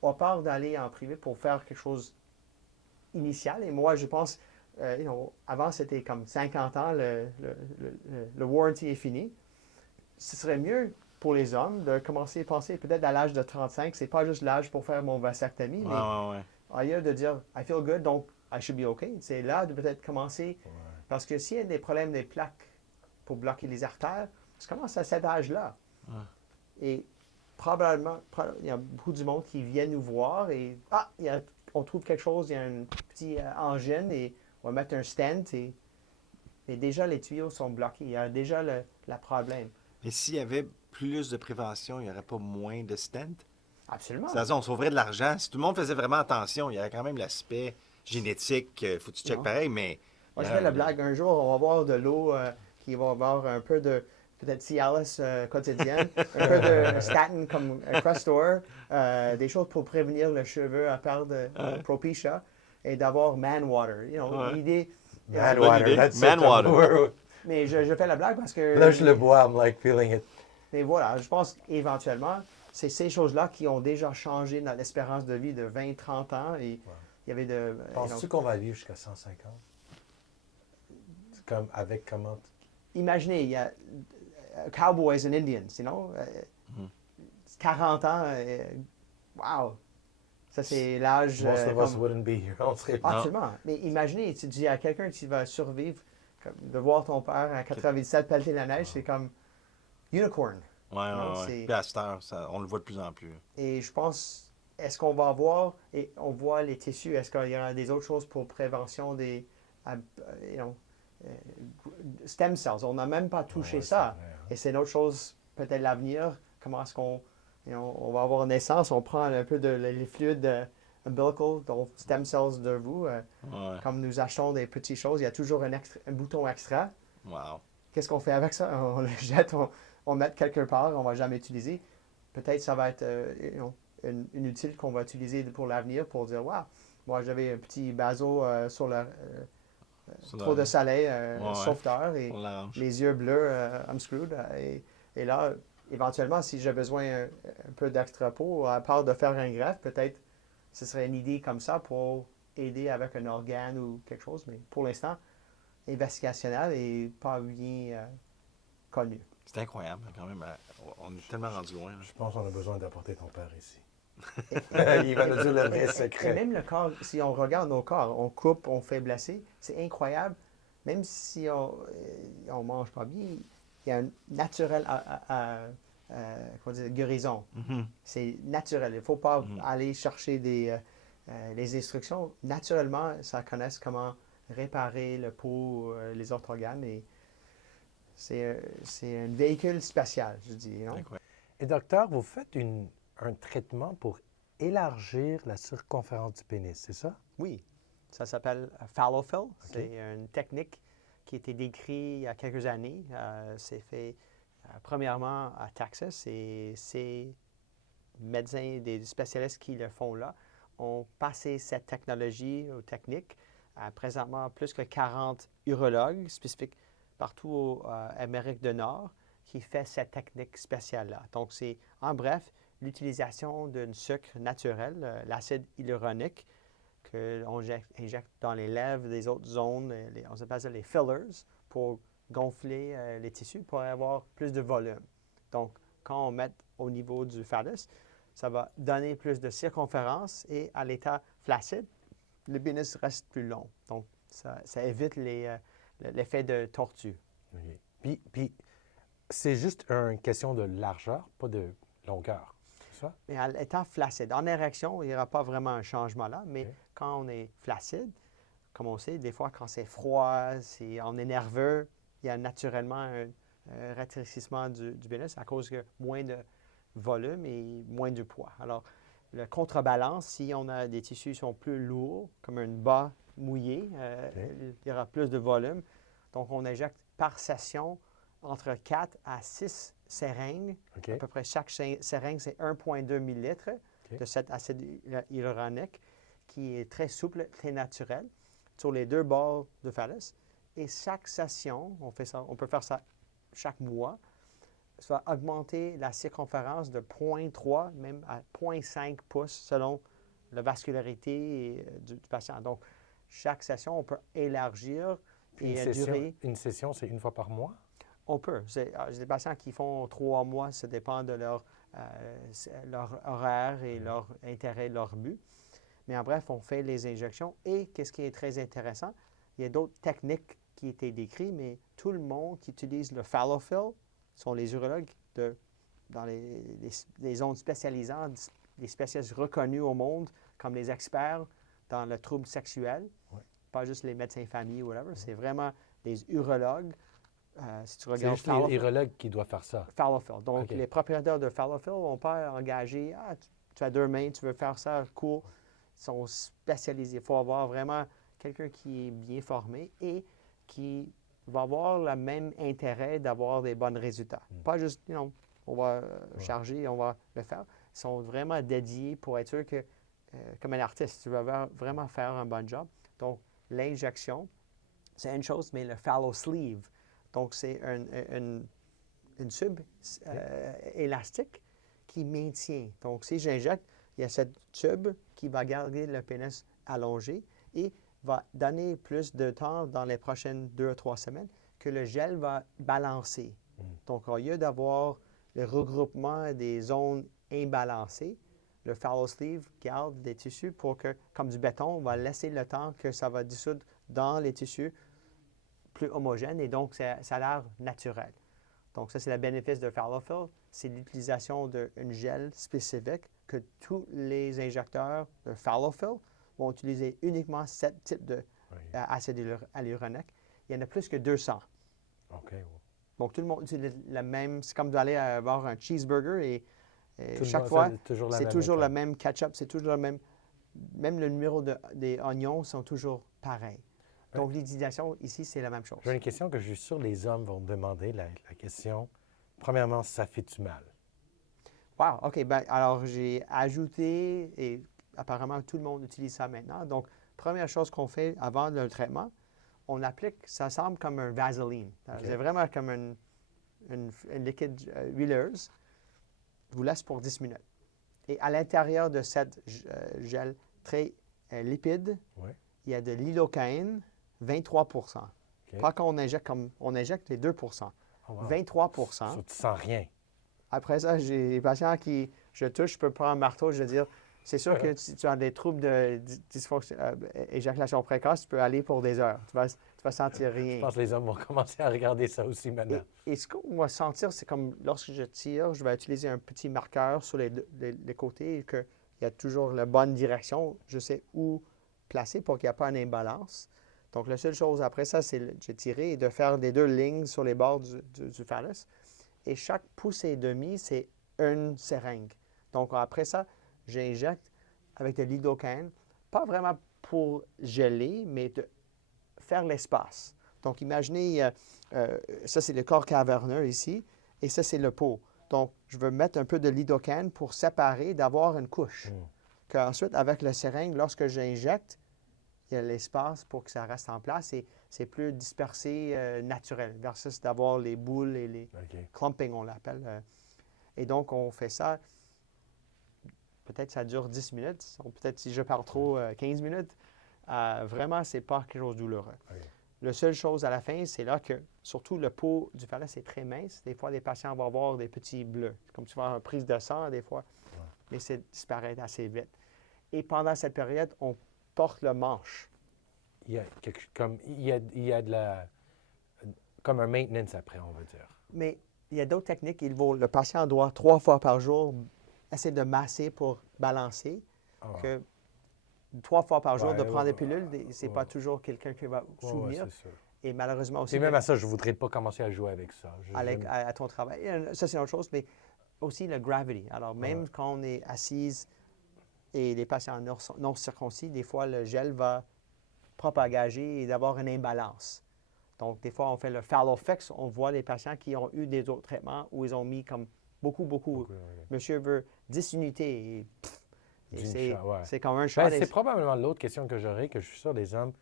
on part d'aller en privé pour faire quelque chose initial, et moi, je pense, avant, c'était comme 50 ans, le warranty est fini. Ce serait mieux pour les hommes de commencer à penser peut-être à l'âge de 35, c'est pas juste l'âge pour faire mon vasectomie, mais Ouais. ailleurs de dire I feel good, donc I should be okay. C'est là de peut-être commencer. Ouais. Parce que s'il y a des problèmes des plaques pour bloquer les artères, ça commence à cet âge-là. Ouais. Et probablement, il y a beaucoup du monde qui vient nous voir et on trouve quelque chose, il y a un petit angine et on va mettre un stent et déjà les tuyaux sont bloqués. Il y a déjà le problème. Et s'il y avait plus de prévention, il n'y aurait pas moins de stents? Absolument. C'est-à-dire, on sauverait de l'argent. Si tout le monde faisait vraiment attention, il y aurait quand même l'aspect génétique. Faut que tu checkes Non. pareil, mais... Moi, je fais la blague. Un jour, on va boire de l'eau qui va avoir un peu de peut-être Cialis quotidienne, un peu de statin comme Crestor, des choses pour prévenir le cheveu à part de Propecia et d'avoir man water. Ouais. L'idée. Man bonne water, idée. that's Man such a water. word. Mais je fais la blague parce que. Là, je le bois, I'm like feeling it. Mais voilà, je pense qu'éventuellement, c'est ces choses-là qui ont déjà changé notre espérance de vie de 20-30 ans. Et il y avait de. Penses-tu qu'on va vivre jusqu'à 150? C'est comme, avec comment... Imaginez, il y a Cowboys and Indians, sinon 40 ans, wow! Ça, c'est l'âge. Most of us wouldn't be here. On serait pas. Absolument. Mais imaginez, tu dis à quelqu'un qui va survivre, de voir ton père à 97 pelleter la neige, c'est comme unicorn. Ouais. c'est- Puis à cette heure, on le voit de plus en plus. Et je pense, est-ce qu'on va avoir, et on voit les tissus, est-ce qu'il y aura des autres choses pour prévention des stem cells? On n'a même pas touché Ouais, ça. c'est vrai, hein. Et c'est une autre chose, peut-être l'avenir, comment est-ce qu'on on va avoir naissance, on prend un peu de les fluides umbilical, donc stem cells de vous, Ouais. comme nous achetons des petites choses, il y a toujours un bouton extra. Wow. Qu'est-ce qu'on fait avec ça? On le jette, on met quelque part, on ne va jamais utiliser. Peut-être ça va être une utile qu'on va utiliser pour l'avenir pour dire, wow, moi j'avais un petit baso sur le trop de soleil, sauveteur, et On l'arrange. les yeux bleus, I'm screwed. Et là, éventuellement, si j'ai besoin un peu d'extra peau, à part de faire un greffe, peut-être ce serait une idée comme ça pour aider avec un organe ou quelque chose. Mais pour l'instant, investigationnel et pas bien connu. C'est incroyable, quand même. On est tellement rendu loin. Là. Je pense qu'on a besoin d'apporter ton père ici. Il va nous dire le vrai Et secret. même le corps, si on regarde nos corps, on coupe, on fait blesser, c'est incroyable. Même si on mange pas bien, il y a un naturel comment dire, guérison. Mhm. C'est naturel. Il ne faut pas aller chercher les instructions. Naturellement, ça connaisse comment réparer le peau, les autres organes. Et c'est un véhicule spatial, je dis. Non? Incroyable. Et docteur, vous faites un traitement pour élargir la circonférence du pénis, c'est ça? Oui, ça s'appelle Fallofill. C'est une technique qui a été décrite il y a quelques années. C'est fait premièrement à Texas et ces médecins, des spécialistes qui le font là, ont passé cette technologie aux techniques. Présentement, plus que 40 urologues spécifiques partout en Amérique du Nord qui font cette technique spéciale-là. Donc, c'est en bref l'utilisation d'un sucre naturel, l'acide hyaluronique, qu'on injecte dans les lèvres des autres zones, on appelle ça les fillers, pour gonfler les tissus, pour avoir plus de volume. Donc, quand on met au niveau du phallus, ça va donner plus de circonférence et à l'état flaccide, le pénis reste plus long. Donc, ça évite l'effet de tortue. Okay. Puis c'est juste une question de largeur, pas de longueur, c'est ça? Mais à l'état flaccide, en érection, il n'y aura pas vraiment un changement là, mais quand on est flaccide, comme on sait, des fois quand c'est froid, on est nerveux, il y a naturellement un rétrécissement du pénis à cause de moins de volume et moins de poids. Alors, le contrebalance, si on a des tissus qui sont plus lourds, comme un bas mouillé, il y aura plus de volume. Donc, on injecte par session entre 4 à 6 seringues. OK. À peu près chaque seringue, c'est 1,2 millilitres. de cet acide hyaluronique qui est très souple, très naturel, sur les deux bords du phallus. Et chaque session, on peut faire ça chaque mois, ça va augmenter la circonférence de 0,3 même à 0,5 pouces selon la vascularité du patient. Donc, chaque session, on peut élargir et durer. Une session, c'est une fois par mois? On peut. J'ai des patients qui font 3 mois, ça dépend de leur horaire et leur intérêt, leur but. Mais en bref, on fait les injections. Et qu'est-ce qui est très intéressant, il y a d'autres techniques qui étaient décrites, mais tout le monde qui utilise le Fallowfill sont les urologues dans les zones spécialisantes, des spécialistes reconnus au monde comme les experts dans le trouble sexuel. Ouais. Pas juste les médecins famille ou whatever, c'est vraiment des urologues. Si tu C'est regardes juste les urologues qui doivent faire ça. Fallowfill. Donc, OK. les propriétaires de Fallowfill ne vont pas engager tu as 2 mains, tu veux faire ça, cool. Ils sont spécialisés. Il faut avoir vraiment quelqu'un qui est bien formé et qui va avoir le même intérêt d'avoir des bons résultats. Pas juste, on va charger, on va le faire. Ils sont vraiment dédiés pour être sûr que, comme un artiste, tu vas vraiment faire un bon job. Donc, l'injection, c'est une chose, mais le fallow sleeve, donc c'est une tube élastique qui maintient. Donc, si j'injecte, il y a cette tube qui va garder le pénis allongé et va donner plus de temps dans les prochaines 2 à 3 semaines que le gel va balancer. Donc, au lieu d'avoir le regroupement des zones imbalancées, le fallow sleeve garde des tissus pour que, comme du béton, on va laisser le temps que ça va dissoudre dans les tissus plus homogènes et donc ça a l'air naturel. Donc, ça, c'est le bénéfice de Fallowfill, c'est l'utilisation d'un gel spécifique que tous les injecteurs de Fallowfill vont utiliser uniquement ce type d'acide hyaluronique. Il y en a plus que 200. OK. Donc, tout le monde utilise la même. C'est comme d'aller avoir un cheeseburger et chaque monde, fois, c'est toujours le même ketchup, c'est toujours le même. Même le numéro des oignons sont toujours pareils. Donc, l'utilisation ici, c'est la même chose. J'ai une question que je suis sûr les hommes vont demander. La question, premièrement, ça fait-tu mal? Wow, OK. Ben, alors, j'ai ajouté, et apparemment, tout le monde utilise ça maintenant. Donc, première chose qu'on fait avant le traitement, on applique, ça semble comme un Vaseline. C'est vraiment comme une liquide huileuse. Je vous laisse pour 10 minutes. Et à l'intérieur de cette gel très lipide, il y a de lidocaïne, 23 Pas qu'on injecte comme on injecte les 2 23 Ça, tu sens rien. Après ça, j'ai des patients qui, je touche, je peux prendre un marteau, je veux dire, c'est sûr que si tu as des troubles de dysfonction, éjaculation précoce, tu peux aller pour des heures. Tu vas sentir rien. Je pense que les hommes vont commencer à regarder ça aussi maintenant. Et ce qu'on va sentir, c'est comme lorsque je tire, je vais utiliser un petit marqueur sur les côtés et qu'il y a toujours la bonne direction. Je sais où placer pour qu'il n'y ait pas une imbalance. Donc, la seule chose après ça, c'est de tirer et de faire les 2 lignes sur les bords du phallus. Et chaque pouce et demi, c'est une seringue. Donc, après ça, j'injecte avec de lidocaïne, pas vraiment pour geler, mais de faire l'espace. Donc, imaginez, ça, c'est le corps caverneux ici, et ça, c'est le pot. Donc, je veux mettre un peu de lidocaïne pour séparer, d'avoir une couche. Qu'ensuite, avec la seringue, lorsque j'injecte, il y a l'espace pour que ça reste en place et c'est plus dispersé naturel versus d'avoir les boules et les clumping, on l'appelle. Et donc, on fait ça. Peut-être ça dure 10 minutes. Peut-être si je parle trop, 15 minutes. Vraiment, ce n'est pas quelque chose de douloureux. La seule chose à la fin, c'est là que, surtout le pot du phallus est très mince. Des fois, les patients vont avoir des petits bleus. Comme tu vois, une prise de sang, des fois. Mais c'est disparaît assez vite. Et pendant cette période, on porte le manche. Il y a de la... Comme un maintenance après, on va dire. Mais il y a d'autres techniques. Le patient doit 3 fois par jour essayer de masser pour balancer. Que 3 fois par jour de prendre des pilules, c'est pas toujours quelqu'un qui va souvenir. Et malheureusement aussi... Et même à ça, je ne voudrais pas commencer à jouer avec ça. À ton travail. Ça, c'est une autre chose, mais aussi le gravity. Alors, même quand on est assise et les patients non circoncis, des fois, le gel va propager et d'avoir une imbalance. Donc, des fois, on fait le fallow fix. On voit les patients qui ont eu des autres traitements où ils ont mis comme beaucoup. Monsieur veut 10 unités et Et D'une shot, ouais. c'est comme un shot. C'est probablement l'autre question que j'aurais, que je suis sûr des hommes.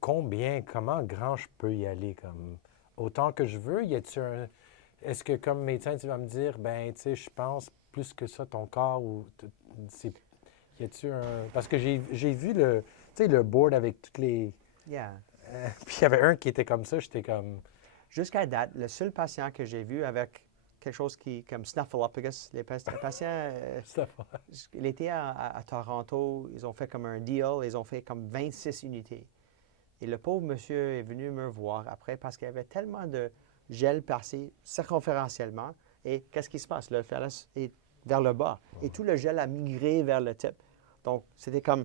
Comment grand je peux y aller? Comme, autant que je veux, est-ce que comme médecin, tu vas me dire, ben, tu sais, je pense plus que ça, ton corps, ou y a-tu un... Parce que j'ai vu tu sais, le board avec toutes les... Yeah. Puis il y avait un qui était comme ça, j'étais comme... Jusqu'à date, le seul patient que j'ai vu avec quelque chose comme snuffleupagus, les patients, Ça va. il était à Toronto, ils ont fait comme un deal, ils ont fait comme 26 unités. Et le pauvre monsieur est venu me voir après parce qu'il y avait tellement de gel passé circonférentiellement. Et qu'est-ce qui se passe? Le phallus est vers le bas. Et tout le gel a migré vers le type. Donc, c'était comme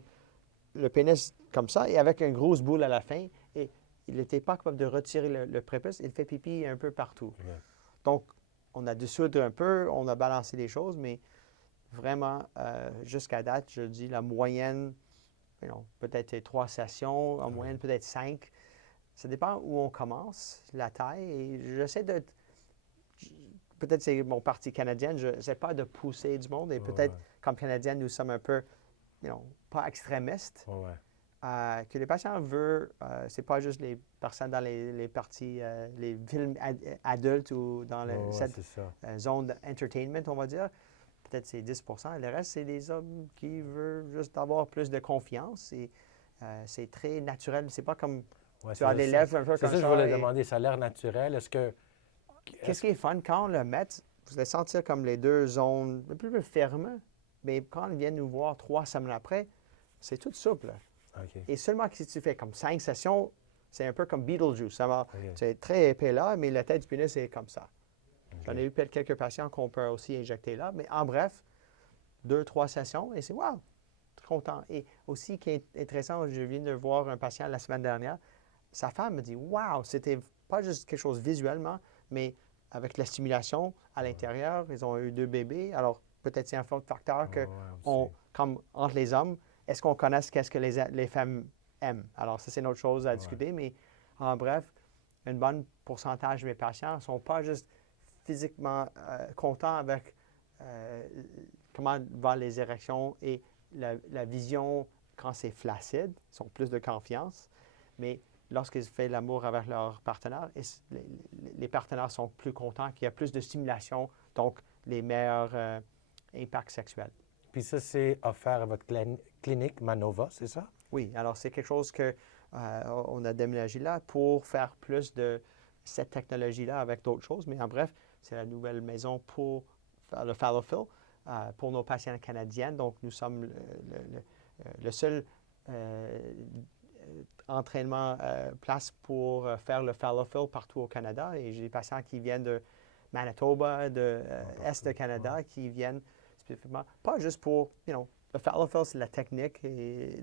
le pénis comme ça et avec une grosse boule à la fin. Et il n'était pas capable de retirer le prépuce. Il fait pipi un peu partout. Ouais. Donc, on a dissoudre un peu, on a balancé les choses, mais vraiment, jusqu'à date, je dis la moyenne, peut-être c'est 3 sessions, en moyenne peut-être 5. Ça dépend où on commence, la taille. Et j'essaie de... Peut-être c'est mon parti canadien, je n'essaie pas de pousser du monde. Et peut-être, comme Canadiens, nous sommes un peu, pas extrémistes. Que les patients veulent, c'est pas juste les personnes dans les parties, les films adultes ou dans cette zone d'entertainment, on va dire. Peut-être c'est 10 %. Le reste, c'est des hommes qui veulent juste avoir plus de confiance. Et c'est très naturel. C'est pas comme tu as les lèvres un peu comme ça. C'est ça que je voulais demander. Ça a l'air naturel. Qu'est-ce qui est fun, quand on le met, vous allez sentir comme les deux zones un peu plus fermes. Mais quand ils viennent nous voir 3 semaines après, c'est tout souple. Okay. Et seulement si tu fais comme 5 sessions, c'est un peu comme Beetlejuice. C'est très épais là, mais la tête du pénis est comme ça. J'en ai eu quelques patients qu'on peut aussi injecter là. Mais en bref, 2-3 sessions et c'est wow, très content. Et aussi, qui est intéressant, je viens de voir un patient la semaine dernière. Sa femme me dit wow, c'était pas juste quelque chose visuellement, mais avec la stimulation à l'intérieur, ils ont eu 2 bébés. Alors, peut-être c'est un facteur que, comme entre les hommes, est-ce qu'on connaît qu'est-ce que les femmes aiment? Alors, ça, c'est une autre chose à discuter, mais en bref, un bon pourcentage de mes patients ne sont pas juste physiquement contents avec comment vont les érections et la vision quand c'est flaccide. Ils ont plus de confiance, mais lorsqu'ils font l'amour avec leur partenaire, les partenaires sont plus contents, qu'il y a plus de stimulation, donc les meilleurs impacts sexuels. Puis ça, c'est offert à votre clinique Manova, c'est ça? Oui, alors c'est quelque chose qu'on a déménagé là pour faire plus de cette technologie-là avec d'autres choses. Mais en bref, c'est la nouvelle maison pour faire le Fallofill pour nos patients canadiens. Donc, nous sommes le seul entraînement place pour faire le Fallofill partout au Canada. Et j'ai des patients qui viennent de Manitoba, de Est de Canada, qui viennent spécifiquement, pas juste pour, le Fallofill, c'est la technique et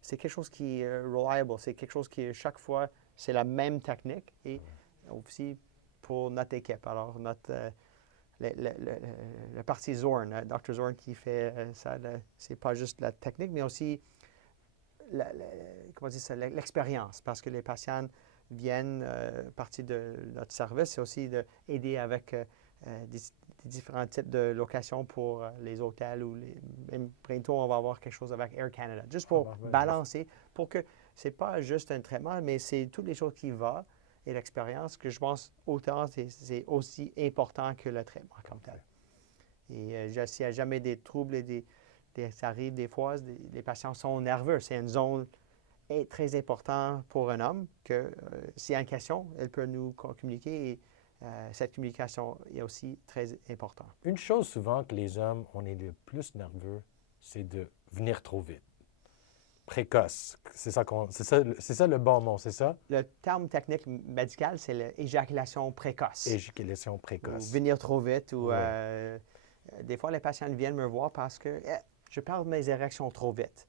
c'est quelque chose qui est reliable. C'est quelque chose qui, chaque fois, c'est la même technique et aussi pour notre équipe. Alors, le parti Zorn, Dr. Zorn qui fait ça, c'est pas juste la technique, mais aussi l'expérience, parce que les patients viennent, partie de notre service, c'est aussi d'aider avec des différents types de locations pour les hôtels ou même bientôt, on va avoir quelque chose avec Air Canada, juste pour balancer, pour que c'est pas juste un traitement, mais c'est toutes les choses qui vont et l'expérience que je pense autant c'est aussi important que le traitement comme tel. Et s'il n'y a jamais des troubles et ça arrive des fois, les patients sont nerveux. C'est une zone très importante pour un homme que s'il y a une question, elle peut nous communiquer et cette communication est aussi très importante. Une chose souvent que les hommes, on est le plus nerveux, c'est de venir trop vite. Précoce. C'est ça le bon mot, c'est ça? Le terme technique médical, c'est l'éjaculation précoce. Éjaculation précoce. Ou venir trop vite. Ou, des fois, les patients viennent me voir parce que je perds mes érections trop vite.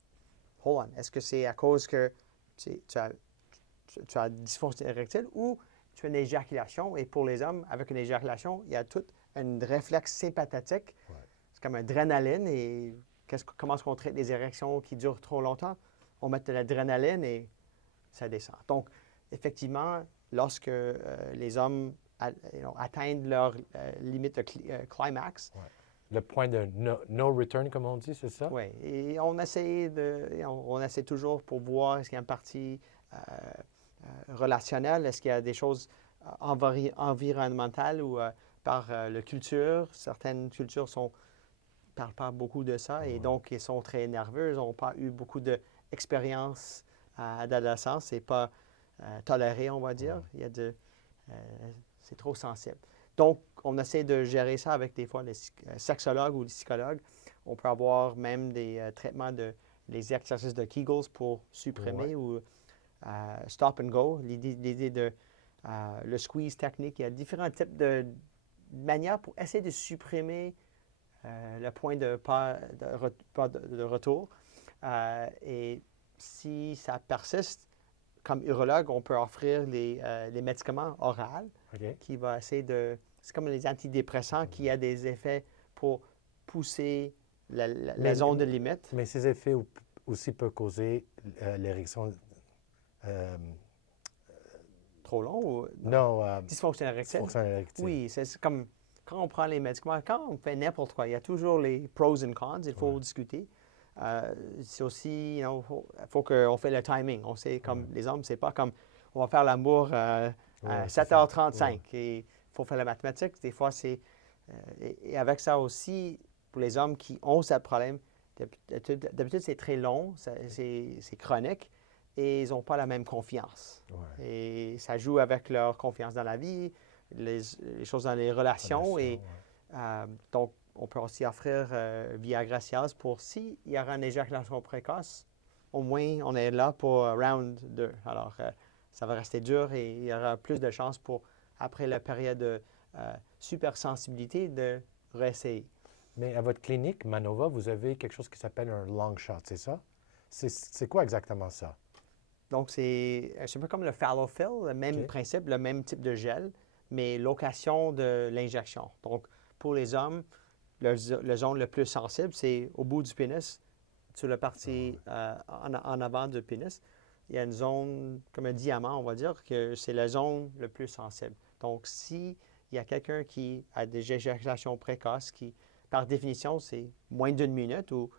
Hold on. Est-ce que c'est à cause que tu as dysfonction érectile ou tu as une éjaculation? Et pour les hommes, avec une éjaculation, il y a tout un réflexe sympathique. Ouais. C'est comme un adrénaline. Et comment est-ce qu'on traite les érections qui durent trop longtemps? On met de l'adrénaline et ça descend. Donc, effectivement, lorsque les hommes atteignent leur limite de climax, le point de no return, comme on dit, c'est ça? Oui, et on essaie toujours pour voir est-ce qu'il y a une partie relationnelle, est-ce qu'il y a des choses environnementales ou par la culture. Certaines cultures ne parlent pas beaucoup de ça et donc ils sont très nerveux, ils n'ont pas eu beaucoup d'expérience d'adolescence, c'est pas toléré, on va dire. C'est trop sensible. Donc, on essaie de gérer ça avec des fois les sexologues ou les psychologues. On peut avoir même des traitements les exercices de Kegels pour supprimer ou stop and go. L'idée de le squeeze technique. Il y a différents types de manières pour essayer de supprimer le point de pas de retour. Et si ça persiste, comme urologue, on peut offrir les médicaments oraux qui va essayer de... C'est comme les antidépresseurs qui a des effets pour pousser la zone de limite. Mais ces effets aussi peuvent causer l'érection... Trop long ou... Non. Dysfonction érectile. Dysfonction érectile. Oui, c'est comme quand on prend les médicaments, quand on fait n'importe quoi, il y a toujours les pros et cons, il faut discuter. C'est aussi, il faut qu'on fait le timing. On sait, comme les hommes, c'est pas comme on va faire l'amour à 7h35 et il faut faire la mathématique. Des fois, c'est... et avec ça aussi, pour les hommes qui ont ce problème, d'habitude, c'est très long, c'est chronique et ils n'ont pas la même confiance. Ouais. Et ça joue avec leur confiance dans la vie, les choses dans les relations. Donc, on peut aussi offrir Viagra Cialis pour s'il y aura une éjaculation précoce, au moins on est là pour round 2. Alors, ça va rester dur et il y aura plus de chances pour, après la période de supersensibilité, de réessayer. Mais à votre clinique, Manova, vous avez quelque chose qui s'appelle un long shot, c'est ça? C'est quoi exactement ça? Donc, c'est un peu comme le Fallofill, le même principe, le même type de gel, mais location de l'injection. Donc, pour les hommes, le zone le plus sensible, c'est au bout du pénis, sur la partie en avant du pénis. Il y a une zone comme un diamant, on va dire, que c'est la zone le plus sensible. Donc, s'il y a quelqu'un qui a des éjaculations précoces, qui, par définition, c'est moins d'une minute ou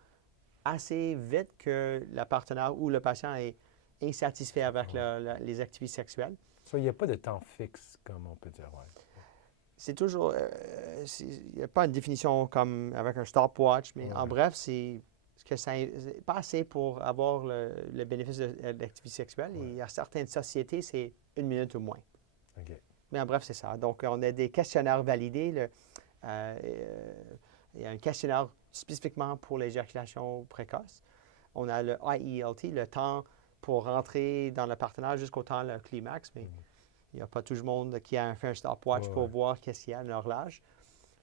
assez vite que le partenaire ou le patient est insatisfait avec les activités sexuelles. Il n'y a pas de temps fixe, comme on peut dire. Ouais. C'est toujours... il n'y a pas une définition comme avec un stopwatch, mais en bref, c'est pas assez pour avoir le bénéfice de l'activité sexuelle. Et il y a certaines sociétés, c'est 1 minute ou moins. Okay. Mais en bref, c'est ça. Donc, on a des questionnaires validés. Il y a un questionnaire spécifiquement pour l'éjaculation précoce. On a le IELT, le temps pour rentrer dans le partenaire jusqu'au temps le climax, mais il n'y a pas tout le monde qui a fait un stopwatch pour voir qu'est-ce qu'il y a dans l'horloge.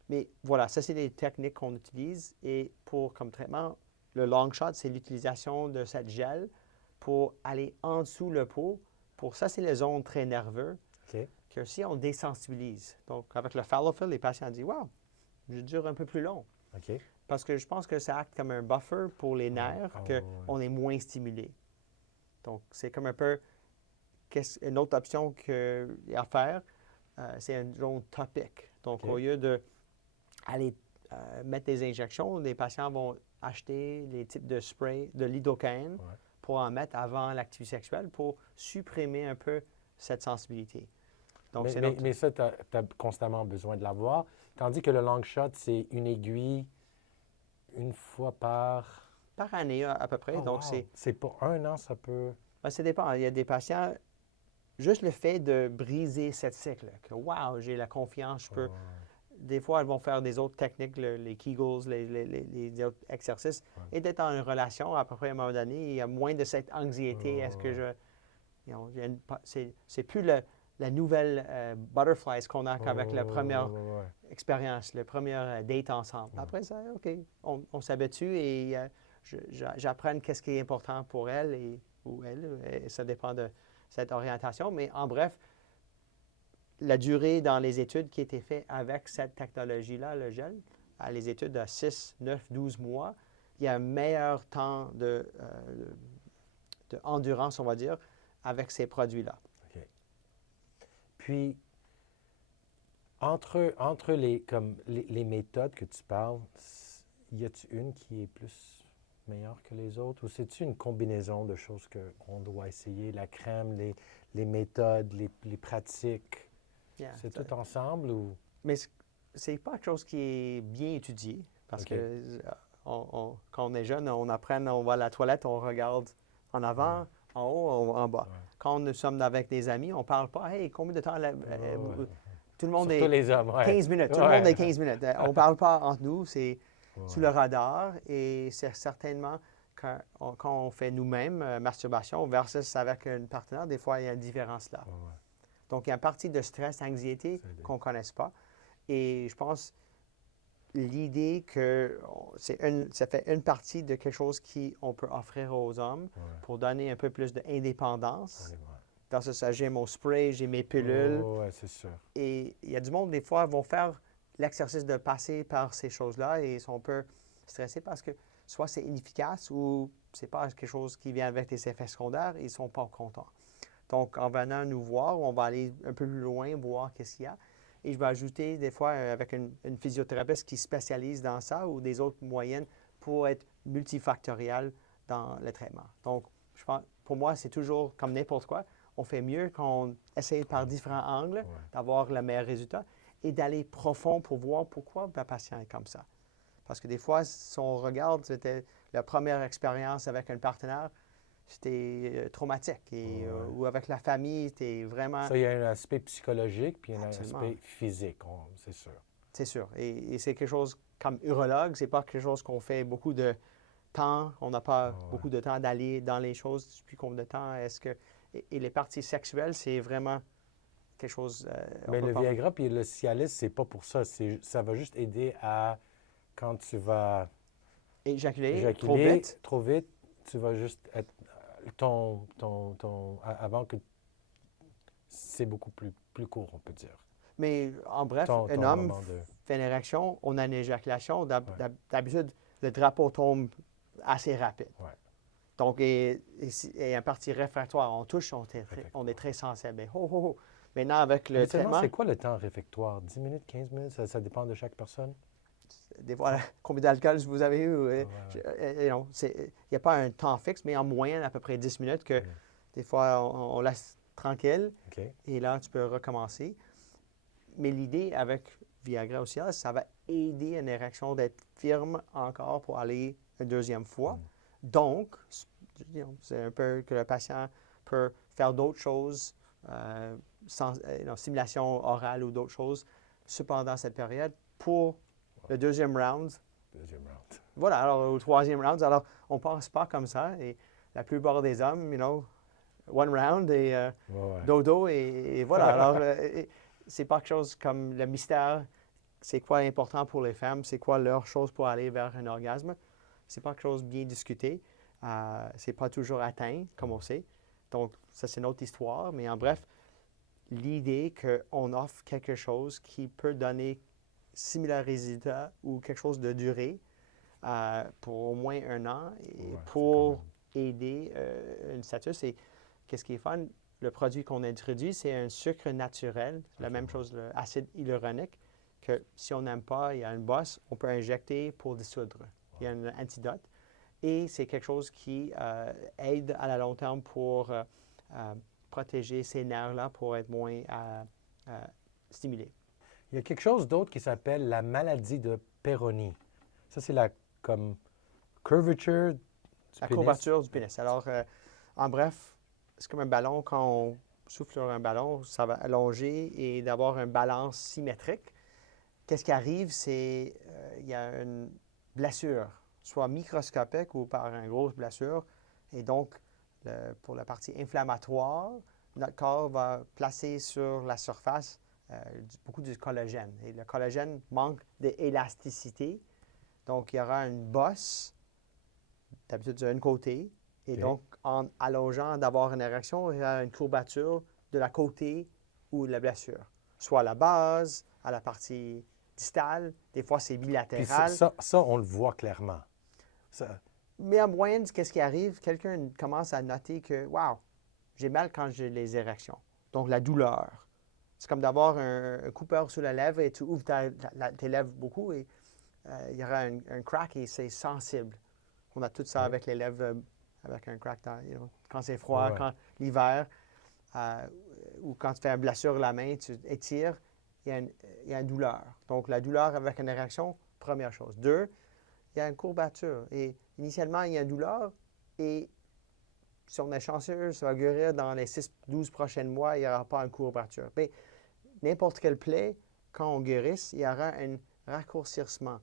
Mais voilà, ça, c'est des techniques qu'on utilise. Et pour comme traitement, le long shot, c'est l'utilisation de cette gel pour aller en dessous le pot. Pour ça, c'est les zones très nerveuses que si on désensibilise. Donc, avec le Fallofill, les patients disent « Wow, je dure un peu plus long. » Parce que je pense que ça acte comme un buffer pour les nerfs, qu'on est moins stimulé. Donc, c'est comme un peu une autre option à faire, c'est une zone topique. Donc, au lieu d'aller mettre des injections, les patients vont acheter les types de spray de lidocaïne pour en mettre avant l'activité sexuelle pour supprimer un peu cette sensibilité. Donc, mais ça, tu as constamment besoin de l'avoir. Tandis que le long shot, c'est une aiguille une fois par... Par année, à peu près. Donc, c'est pour 1 an, ça peut... Ben, ça dépend. Il y a des patients, juste le fait de briser cette cycle, que wow, j'ai la confiance, je peux... Des fois, elles vont faire des autres techniques, les Kegels, les autres exercices, et d'être en relation, à peu près à un moment donné, il y a moins de cette anxiété. Est-ce que c'est plus la nouvelle butterflies qu'on a qu'avec la première expérience, la première date ensemble. Après ça, OK, on s'habitue et j'apprends qu'est-ce qui est important pour elle ou elle. Et ça dépend de cette orientation. Mais en bref, la durée dans les études qui étaient faites avec cette technologie-là, le gel, les études de 6, 9, 12 mois, il y a un meilleur temps de endurance, on va dire, avec ces produits-là. OK. Puis, Entre les méthodes que tu parles, y a-t-il une qui est plus meilleure que les autres? Ou c'est-tu une combinaison de choses qu'on doit essayer? La crème, les méthodes, les pratiques, Yeah. c'est tout ensemble ou? Mais c'est pas quelque chose qui est bien étudié parce OK. que quand on est jeune, on apprend, on va à la toilette, on regarde en avant, en haut, en bas. Ouais. Quand nous sommes avec des amis, on parle pas, hey, combien de temps Ouais. tout le monde Surtout est les hommes, ouais. 15 minutes, tout le Ouais. monde est 15 minutes. On parle pas entre nous, c'est Ouais. sous le radar et c'est certainement quand on fait nous-mêmes masturbation versus avec un partenaire, des fois il y a une différence là. Ouais, ouais. Donc il y a une partie de stress, anxiété Ça aide. qu'on ne connaisse pas. Et je pense l'idée que ça fait une partie de quelque chose qu'on peut offrir aux hommes Ouais. pour donner un peu plus d'indépendance. Ouais. Dans ce cas, j'ai mon spray, j'ai mes pilules. Oh, ouais, c'est sûr. Et il y a du monde, des fois, vont faire l'exercice de passer par ces choses-là et ils sont un peu stressés parce que soit c'est inefficace ou c'est pas quelque chose qui vient avec des effets secondaires et ils ne sont pas contents. Donc, en venant nous voir, on va aller un peu plus loin, voir qu'est-ce qu'il y a. Et je vais ajouter des fois avec une physiothérapeute qui spécialise dans ça ou des autres moyennes pour être multifactoriel dans le traitement. Donc, je pense, pour moi, c'est toujours comme n'importe quoi. On fait mieux quand on essaie par différents angles Ouais. d'avoir le meilleur résultat et d'aller profond pour voir pourquoi le patient est comme ça. Parce que des fois, si on regarde, c'était la première expérience avec un partenaire, c'était traumatique. Ouais. Ou avec la famille, c'était vraiment... Ça, il y a un aspect psychologique puis un Absolument. aspect physique, c'est sûr. C'est sûr. Et c'est quelque chose, comme urologue, c'est pas quelque chose qu'on fait beaucoup de temps. On n'a pas Ouais. beaucoup de temps d'aller dans les choses. Depuis combien de temps est-ce que... Et les parties sexuelles, c'est vraiment quelque chose... Mais le Viagra puis le Cialis, c'est pas pour ça. Ça va juste aider à, quand tu vas éjaculer trop vite. tu vas juste être avant que c'est beaucoup plus court, on peut dire. Mais en bref, Ton un homme moment de... fait une érection, on a une éjaculation. Ouais. D'habitude, le drapeau tombe assez rapide. Ouais. Donc, et un partie réfractoire, on touche, on est très sensible. Mais, Maintenant, avec le Habituellement, traitement, c'est quoi le temps réfectoire? 10 minutes, 15 minutes? Ça dépend de chaque personne? des fois, combien d'alcool vous avez eu? Ouais. Il n'y a pas un temps fixe, mais en moyenne, à peu près 10 minutes que des fois, on laisse tranquille. OK. Et là, tu peux recommencer. Mais l'idée avec Viagra aussi, ça va aider une érection d'être ferme encore pour aller une deuxième fois. Donc, c'est un peu que le patient peut faire d'autres choses, stimulation orale ou d'autres choses, cependant cette période pour le deuxième round. Deuxième round. Voilà, alors au troisième round, alors on ne pense pas comme ça. Et la plupart des hommes, one round et dodo et voilà. Alors, c'est pas quelque chose comme le mystère. C'est quoi important pour les femmes? C'est quoi leur chose pour aller vers un orgasme? C'est pas quelque chose bien discuté. C'est pas toujours atteint, comme on sait. Donc, ça, c'est notre histoire. Mais en bref, l'idée qu'on offre quelque chose qui peut donner similaire résultat ou quelque chose de durée pour au moins un an et pour aider un status. Et qu'est-ce qui est fun? Le produit qu'on introduit, c'est un sucre naturel, la même chose, l'acide hyaluronique, que si on n'aime pas, il y a une bosse, on peut injecter pour dissoudre. Il y a un antidote. Et c'est quelque chose qui aide à la long terme pour protéger ces nerfs-là pour être moins stimulés. Il y a quelque chose d'autre qui s'appelle la maladie de Peyronie. Ça, c'est la comme curvature du La pénis. courbature du pénis. Alors, en bref, c'est comme un ballon. Quand on souffle sur un ballon, ça va allonger et d'avoir une balance symétrique. Qu'est-ce qui arrive, c'est il y a une blessure, soit microscopique ou par une grosse blessure. Et donc, pour la partie inflammatoire, notre corps va placer sur la surface beaucoup de collagène. Et le collagène manque d'élasticité. Donc, il y aura une bosse, d'habitude d'un côté. Et donc, en allongeant d'avoir une érection, il y a une courbature de la côté ou de la blessure. Soit à la base, à la partie distale. Des fois, c'est Puis bilatéral. ça, on le voit clairement. Ça, Mais en moyenne, qu'est-ce qui arrive? Quelqu'un commence à noter que, wow, j'ai mal quand j'ai les érections. Donc, la douleur. C'est comme d'avoir un coupeur sur la lèvre et tu ouvres tes lèvres beaucoup et il y aura un crack et c'est sensible. On a tout ça Ok. avec les lèvres, avec un crack quand c'est froid, Ouais. quand l'hiver, ou quand tu fais une blessure à la main, tu étires, il y a une douleur. Donc, la douleur avec une érection, première chose. Deux, il y a une courbature. Et initialement, il y a une douleur et si on est chanceux, ça va guérir dans les 6-12 prochains mois, il n'y aura pas une courbature. Mais n'importe quelle plaie, quand on guérisse, il y aura un raccourcissement,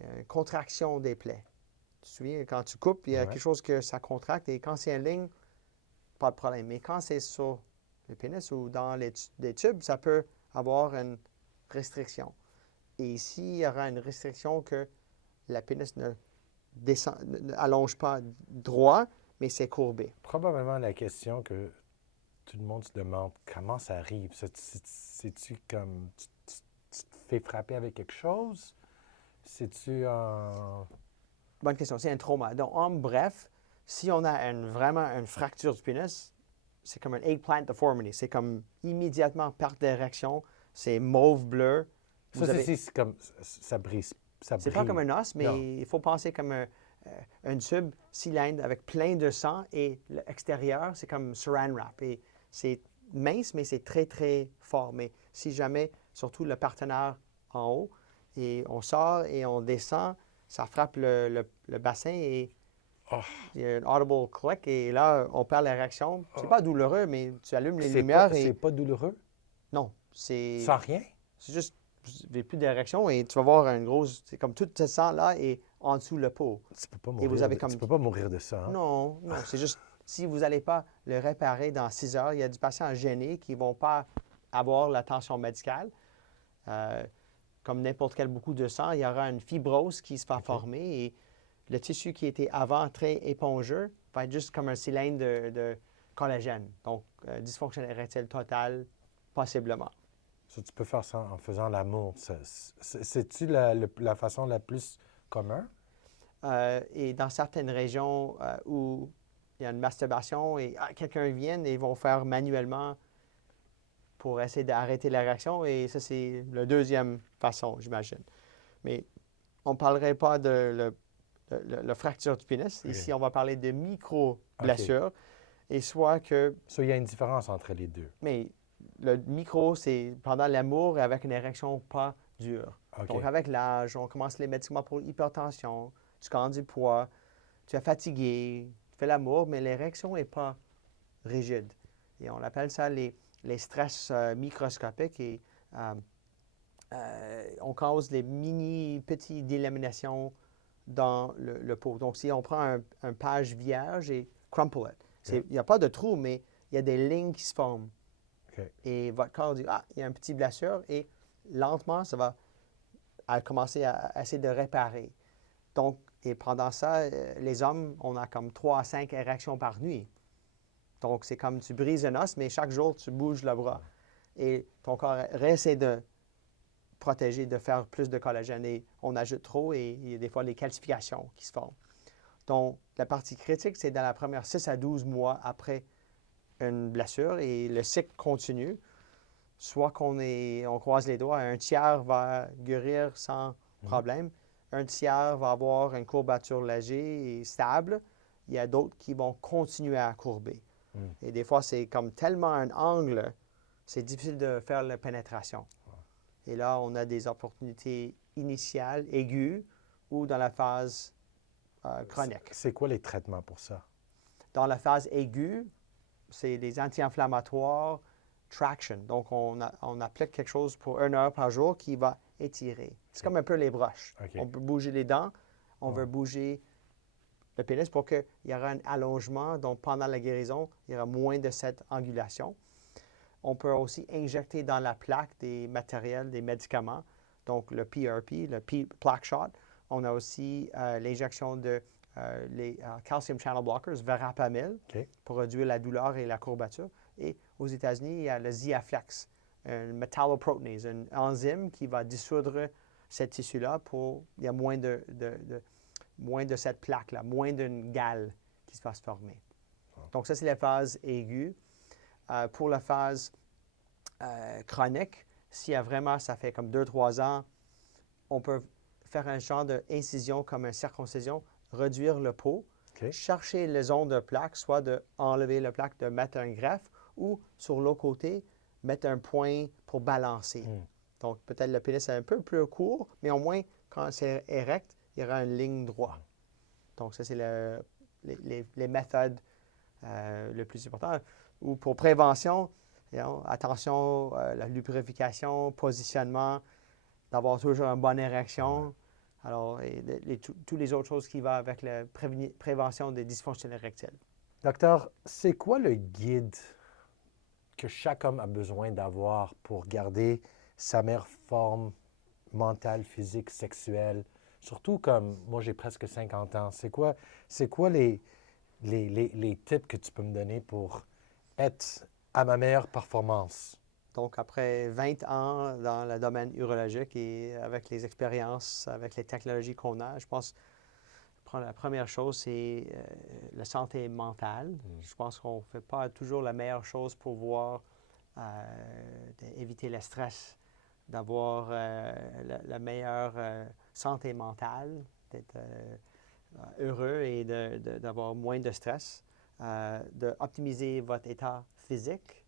une contraction des plaies. Tu te souviens, quand tu coupes, il y a Ouais. quelque chose que ça contracte et quand c'est en ligne, pas de problème. Mais quand c'est sur le pénis ou dans les tubes, ça peut avoir une restriction. Et ici, il y aura une restriction que la pénis ne allonge pas droit, mais c'est courbé. Probablement la question que tout le monde se demande, comment ça arrive? C'est-tu comme, tu te fais frapper avec quelque chose? C'est-tu en... Bonne question. C'est un trauma. Donc, en bref, si on a vraiment une fracture du pénis, c'est comme un eggplant deformity. C'est comme immédiatement perte d'érection. C'est mauve-bleu. Ça, c'est comme, ça brise, ça C'est brille. pas comme un os, mais Non. il faut penser comme un tube cylindre avec plein de sang et l'extérieur, c'est comme saran wrap. Et c'est mince, mais c'est très, très fort. Mais si jamais, surtout le partenaire en haut, et on sort et on descend, ça frappe le bassin et Oh. il y a un audible click et là, on perd la réaction. C'est pas douloureux, mais tu allumes les C'est lumières pas, et... c'est pas douloureux? Non, c'est... Sans rien? C'est juste, vous n'avez plus d'érection et tu vas voir une grosse... C'est comme tout ce sang-là est en dessous le pot. Tu peux pas Et mourir, vous avez comme... tu peux pas mourir de ça, hein? Non, non, c'est juste, si vous n'allez pas le réparer dans 6 heures, il y a des patients gênés qui ne vont pas avoir l'attention médicale. Comme n'importe quel beaucoup de sang, il y aura une fibrose qui se va former et le tissu qui était avant très épongeux va être juste comme un cylindre de collagène. Donc, dysfonction érectile totale, possiblement. Ça, tu peux faire ça en faisant l'amour. C'est-tu la façon la plus commune? Et dans certaines régions où il y a une masturbation et quelqu'un vient et ils vont faire manuellement pour essayer d'arrêter la réaction. Et ça, c'est la deuxième façon, j'imagine. Mais on ne parlerait pas de la fracture du pénis. Ok. Ici, on va parler de micro-blessures. Et soit que... Ça, il y a une différence entre les deux. Mais le micro, c'est pendant l'amour avec une érection pas dure. OK. Donc, avec l'âge, on commence les médicaments pour l'hypertension, tu gagnes du poids, tu es fatigué, tu fais l'amour, mais l'érection n'est pas rigide. Et on appelle ça les stress microscopiques et on cause les mini-petites délaminations dans le pot. Donc, si on prend un page vierge et crumple it, il n'y a pas de trou, mais il y a des lignes qui se forment. OK. Et votre corps dit, il y a une petite blessure et lentement, ça va commencer à essayer de réparer. Donc, et pendant ça, les hommes, on a comme 3 à 5 érections par nuit. Donc, c'est comme tu brises un os, mais chaque jour, tu bouges le bras. Et ton corps essaie de protéger, de faire plus de collagène. Et on ajoute trop et il y a des fois les calcifications qui se forment. Donc, la partie critique, c'est dans la première 6 à 12 mois après une blessure et le cycle continue. Soit on croise les doigts, un tiers va guérir sans problème. Un tiers va avoir une courbature légère et stable. Il y a d'autres qui vont continuer à courber. Et des fois, c'est comme tellement un angle, c'est difficile de faire la pénétration. Et là, on a des opportunités initiales, aiguës, ou dans la phase chronique. C'est quoi les traitements pour ça? Dans la phase aiguë, c'est des anti-inflammatoires, traction. Donc, on applique quelque chose pour 1 heure par jour qui va étirer. C'est comme un peu les broches. OK. On peut bouger les dents, on veut bouger le pénis pour qu'il y aura un allongement. Donc, pendant la guérison, il y aura moins de cette angulation. On peut aussi injecter dans la plaque des matériels, des médicaments. Donc, le PRP, le plaque shot. On a aussi l'injection de les calcium channel blockers, verapamil, OK. pour réduire la douleur et la courbature. Et aux États-Unis, il y a le Xiaflex, un metalloproteinase, une enzyme qui va dissoudre ce tissu-là pour... Il y a moins de cette plaque-là, moins d'une gale qui va se former. Donc, ça, c'est la phase aiguë. Pour la phase chronique, si vraiment ça fait comme 2-3 ans, on peut faire un genre d'incision comme une circoncision, réduire le pot, OK. chercher les zones de plaque, soit d'enlever la plaque, de mettre un greffe, ou sur l'autre côté, mettre un point pour balancer. Donc, peut-être le pénis est un peu plus court, mais au moins, quand c'est érect, il y aura une ligne droite. Donc, ça, c'est les méthodes les plus importantes. Ou pour prévention, attention, la lubrification, positionnement, d'avoir toujours une bonne érection. Alors, toutes les autres choses qui vont avec la prévention des dysfonctions érectiles. Docteur, c'est quoi le guide que chaque homme a besoin d'avoir pour garder sa meilleure forme mentale, physique, sexuelle? Surtout comme moi, j'ai presque 50 ans. C'est quoi les tips que tu peux me donner pour être à ma meilleure performance? Donc, après 20 ans dans le domaine urologique et avec les expériences, avec les technologies qu'on a, je pense que la première chose, c'est la santé mentale. Je pense qu'on ne fait pas toujours la meilleure chose pour pouvoir éviter le stress, d'avoir la meilleure santé mentale, d'être heureux et d'avoir moins de stress, d'optimiser votre état physique.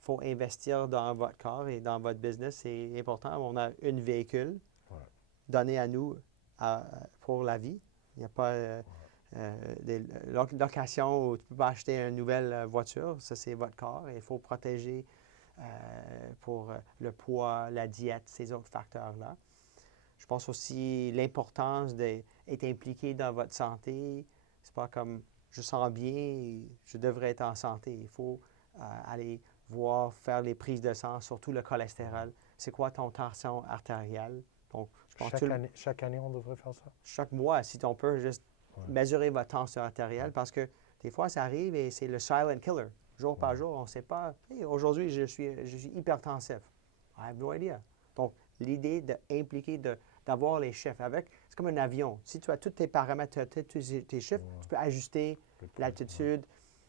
Il faut investir dans votre corps et dans votre business. C'est important. On a un véhicule donné à nous pour la vie. Il n'y a pas des locations où tu peux pas acheter une nouvelle voiture. Ça, c'est votre corps. Et il faut protéger pour le poids, la diète, ces autres facteurs-là. Je pense aussi l'importance d'être impliqué dans votre santé. C'est pas comme je sens bien, je devrais être en santé. Il faut aller faire les prises de sang, surtout le cholestérol. C'est quoi ton tension artérielle? Donc, je pense chaque année, on devrait faire ça? chaque mois, si on peut juste mesurer votre tension artérielle, parce que des fois, ça arrive et c'est le silent killer. Jour par jour, on ne sait pas. Hey, aujourd'hui, je suis hypertensif. I have no idea. Donc, l'idée d'impliquer, d'avoir les chiffres avec, c'est comme un avion. Si tu as tous tes paramètres, tous tes chiffres, tu peux ajuster l'altitude.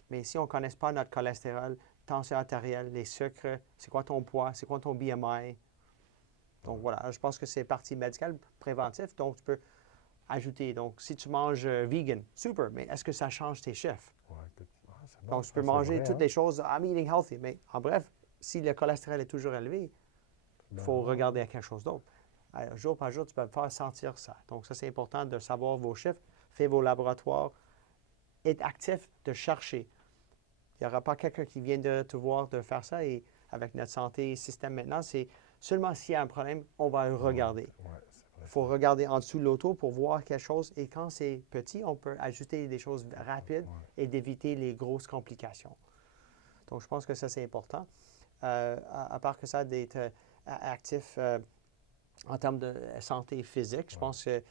Mais si on ne connaît pas notre cholestérol, tension artérielle, les sucres, c'est quoi ton poids, c'est quoi ton BMI. Donc voilà, je pense que c'est partie médicale, préventif, donc tu peux ajouter. Donc si tu manges vegan, super, mais est-ce que ça change tes chiffres? Bon, Donc tu peux manger toutes les choses, I'm eating healthy, mais en bref, si le cholestérol est toujours élevé, il faut regarder à quelque chose d'autre. Jour par jour, tu peux faire sentir ça. Donc ça, c'est important de savoir vos chiffres, faire vos laboratoires, être actif, de chercher. Il n'y aura pas quelqu'un qui vient de te voir de faire ça. Et avec notre santé système maintenant, c'est seulement s'il y a un problème, on va le regarder. Il faut regarder en dessous de l'auto pour voir quelque chose. Et quand c'est petit, on peut ajuster des choses rapides et d'éviter les grosses complications. Donc, je pense que ça, c'est important. À part que ça, d'être actif en termes de santé physique, je pense qu'il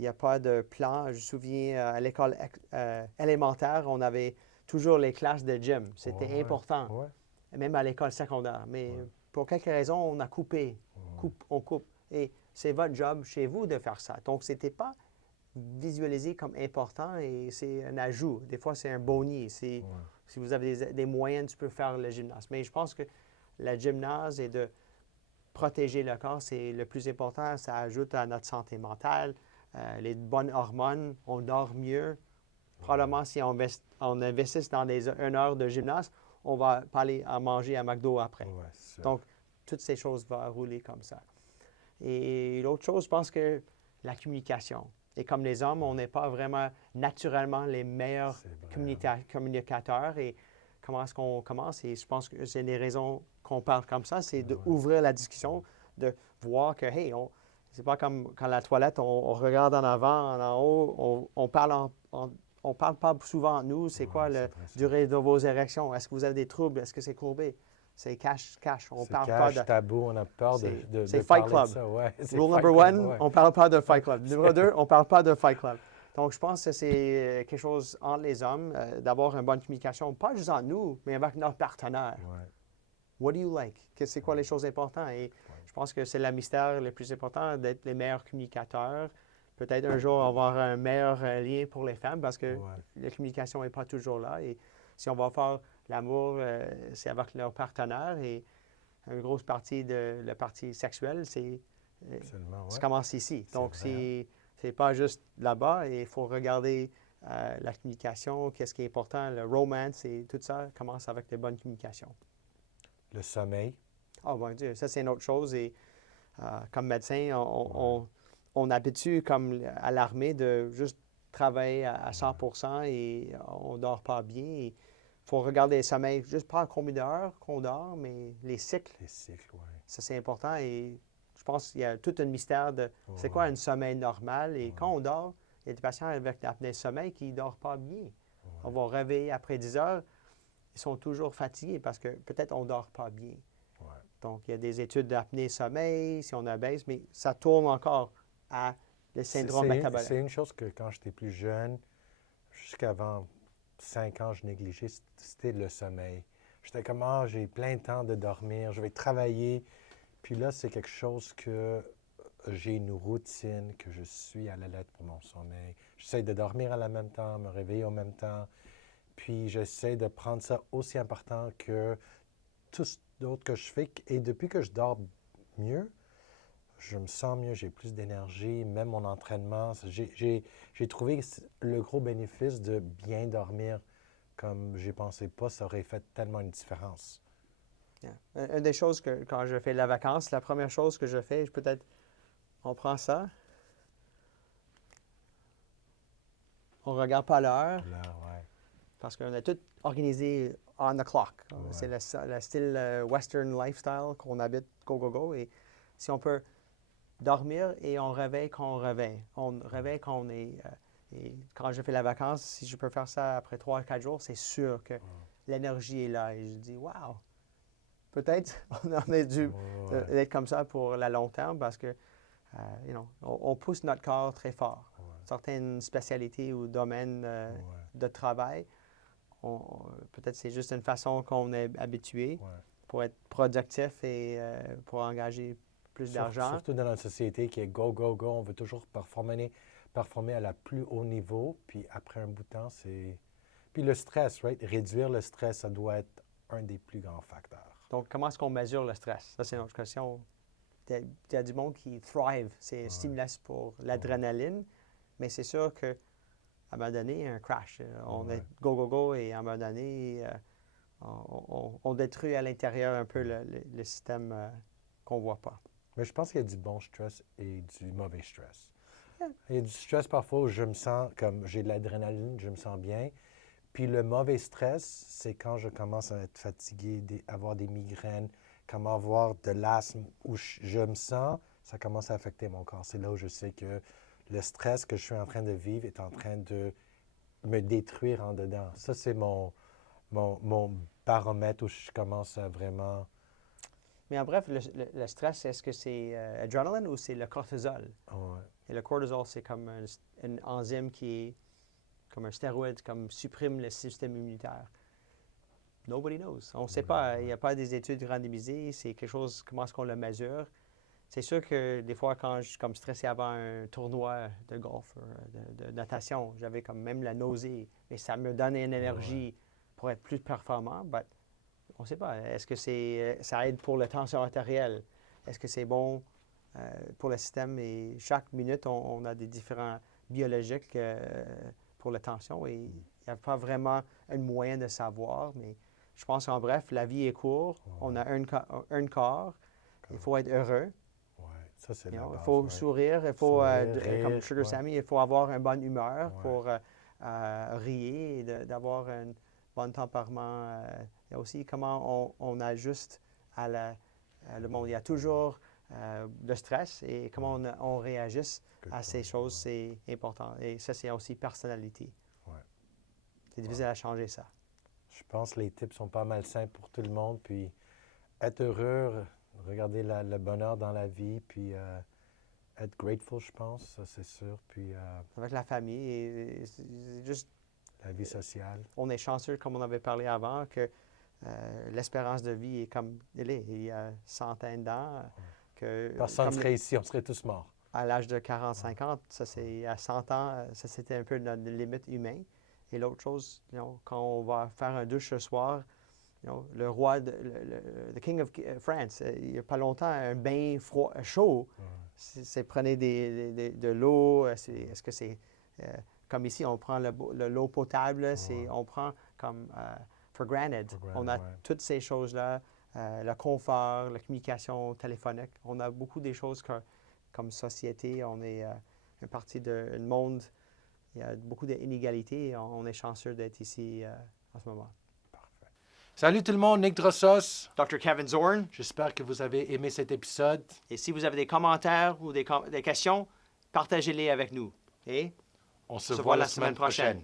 n'y a pas de plan. Je me souviens, à l'école élémentaire, on avait toujours les classes de gym. C'était important, même à l'école secondaire. Mais pour quelque raison, on a coupé. On coupe. Et c'est votre job chez vous de faire ça. Donc, ce n'était pas visualisé comme important et c'est un ajout. Des fois, c'est un boni. Si vous avez des moyens, tu peux faire le gymnase. Mais je pense que la gymnase et de protéger le corps, c'est le plus important. Ça ajoute à notre santé mentale. Les bonnes hormones, on dort mieux. Probablement, si on investisse dans 1 heure de gymnase, on va pas aller à manger à McDo après. Donc, toutes ces choses vont rouler comme ça. Et l'autre chose, je pense que la communication. Et comme les hommes, on n'est pas vraiment naturellement les meilleurs communicateurs. Et comment est-ce qu'on commence? Et je pense que c'est des raisons qu'on parle comme ça, c'est d'ouvrir la discussion, de voir que, hey, c'est pas comme quand la toilette, on regarde en avant, en haut, on parle on parle pas souvent entre nous. C'est quoi la durée de vos érections? Est-ce que vous avez des troubles? Est-ce que c'est courbé? C'est cash. On parle pas de tabou, on a peur de c'est parler Fight Club. de ça. Ouais, Rule number one, on ne parle pas de Fight Club. Numéro 2, on ne parle pas de Fight Club. Donc, je pense que c'est quelque chose entre les hommes, d'avoir une bonne communication, pas juste entre nous, mais avec notre partenaire. What do you like? C'est quoi les choses importantes? Et je pense que c'est le mystère le plus important, d'être les meilleurs communicateurs. Peut-être un jour, on va avoir un meilleur lien pour les femmes parce que la communication n'est pas toujours là. Et si on va faire l'amour, c'est avec leur partenaire. Et une grosse partie de la partie sexuelle, Absolument, ça ouais. commence ici. C'est Donc, vrai. c'est pas juste là-bas. Et il faut regarder la communication, qu'est-ce qui est important, le romance et tout ça commence avec de bonnes communications. Le sommeil. Oh mon Dieu, ça c'est une autre chose. Et comme médecin, Ouais. on habitue comme à l'armée de juste travailler à 100% et on dort pas bien. Il faut regarder le sommeil, juste pas combien d'heures qu'on dort, mais les cycles, Les cycles, oui. ça c'est important. Et je pense qu'il y a tout un mystère de c'est quoi Ouais. un sommeil normal. Et Ouais. quand on dort, il y a des patients avec l'apnée de sommeil qui ne dorment pas bien. On Ouais. va réveiller après 10 heures, ils sont toujours fatigués parce que peut-être on ne dort pas bien. Ouais. Donc, il y a des études d'apnée sommeil, si on abaisse, mais ça tourne encore à le syndrome métabolique. C'est une chose que quand j'étais plus jeune, jusqu'avant 5 ans, je négligeais, c'était le sommeil. J'étais comme, ah, j'ai plein de temps de dormir, je vais travailler. Puis là, c'est quelque chose que j'ai une routine, que je suis à la lettre pour mon sommeil. J'essaie de dormir à la même temps, me réveiller au même temps. Puis j'essaie de prendre ça aussi important que tout d'autre que je fais. Et depuis que je dors mieux, je me sens mieux, j'ai plus d'énergie, même mon entraînement. J'ai trouvé le gros bénéfice de bien dormir comme j'ai pensé pas, ça aurait fait tellement une différence. Yeah. Une des choses que quand je fais la vacance, la première chose que je fais, peut-être, on prend ça, on regarde pas l'heure, Là, ouais. parce qu'on a tout organisé on the clock. C'est Ouais. le style western lifestyle qu'on habite, go, go, go. Et si on peut dormir et on réveille quand on réveille. On réveille quand on est... et quand je fais la vacance, si je peux faire ça après 3 ou 4 jours, c'est sûr que l'énergie est là. Et je dis, wow, peut-être on a dû Ouais. être comme ça pour le long terme parce que, on pousse notre corps très fort. Ouais. Certaines spécialités ou domaines Ouais. de travail, peut-être c'est juste une façon qu'on est habitué Ouais. pour être productif et pour engager plus d'argent. Surtout dans notre société qui est go, go, go, on veut toujours performer à la plus haut niveau. Puis après un bout de temps, c'est... Puis le stress, right? Réduire le stress, ça doit être un des plus grands facteurs. Donc, comment est-ce qu'on mesure le stress? Ça, c'est une autre question. Il y a du monde qui thrive, c'est stimulus pour l'adrénaline, mais c'est sûr qu'à un moment donné, un crash. On est go, go, go, et à un moment donné, on détruit à l'intérieur un peu le système qu'on ne voit pas. Mais je pense qu'il y a du bon stress et du mauvais stress. Yeah. Il y a du stress parfois où je me sens comme j'ai de l'adrénaline, je me sens bien. Puis le mauvais stress, c'est quand je commence à être fatigué, avoir des migraines, comment avoir de l'asthme, où je me sens, ça commence à affecter mon corps. C'est là où je sais que le stress que je suis en train de vivre est en train de me détruire en dedans. Ça, c'est mon baromètre où je commence à vraiment... Mais en bref, le stress, est-ce que c'est adrénaline ou c'est le cortisol? Ouais. Et le cortisol, c'est comme une enzyme qui est comme un stéroïde, comme supprime le système immunitaire. Nobody knows. On ne sait pas. Il n'y a pas des études randomisées. C'est quelque chose, comment est-ce qu'on le mesure? C'est sûr que des fois, quand je suis comme stressé avant un tournoi de golf, de natation, j'avais comme même la nausée. Mais ça me donnait une énergie pour être plus performant. Mais on ne sait pas. Est-ce que ça aide pour la tension artérielle? Est-ce que c'est bon pour le système? Et chaque minute, on a des différents biologiques pour la tension. Et il n'y a pas vraiment un moyen de savoir. Mais je pense qu'en bref, la vie est courte. On a un corps. Il faut être heureux. Ouais, ça c'est la Il base. faut sourire. Il faut, Sourire, comme rire, Sugar Sammy, il faut avoir une bonne humeur Ouais. pour rire et d'avoir un bon tempérament. Il y a aussi comment on ajuste à le monde. Il y a toujours le stress et comment on réagisse Good à ces point, choses, c'est important. Et ça, c'est aussi personnalité. Ouais. C'est difficile à changer ça. Je pense que les tips sont pas mal simples pour tout le monde. Puis être heureux, regarder le bonheur dans la vie, puis être grateful, je pense, ça c'est sûr. Puis Avec la famille, et c'est juste, la vie sociale. on est chanceux, comme on avait parlé avant, que l'espérance de vie est comme elle est. Il y a centaines d'ans. Personne Comme serait ici, on serait tous morts. à l'âge de 40-50, ça c'est à 100 ans, ça c'était un peu notre limite humaine. Et l'autre chose, quand on va faire un douche ce soir, le roi, the King of France, il n'y a pas longtemps, un bain froid, chaud, prenez de l'eau, est-ce que c'est, comme ici, on prend l'eau potable, on prend comme for granted. On a toutes ces choses-là, le confort, la communication téléphonique. On a beaucoup des choses comme société. On est une partie d'un monde, il y a beaucoup d'inégalités. On est chanceux d'être ici en ce moment. Salut tout le monde, Nick Drossos. Dr. Kevin Zorn. J'espère que vous avez aimé cet épisode. Et si vous avez des commentaires ou des questions, partagez-les avec nous. Et on se voit la semaine prochaine.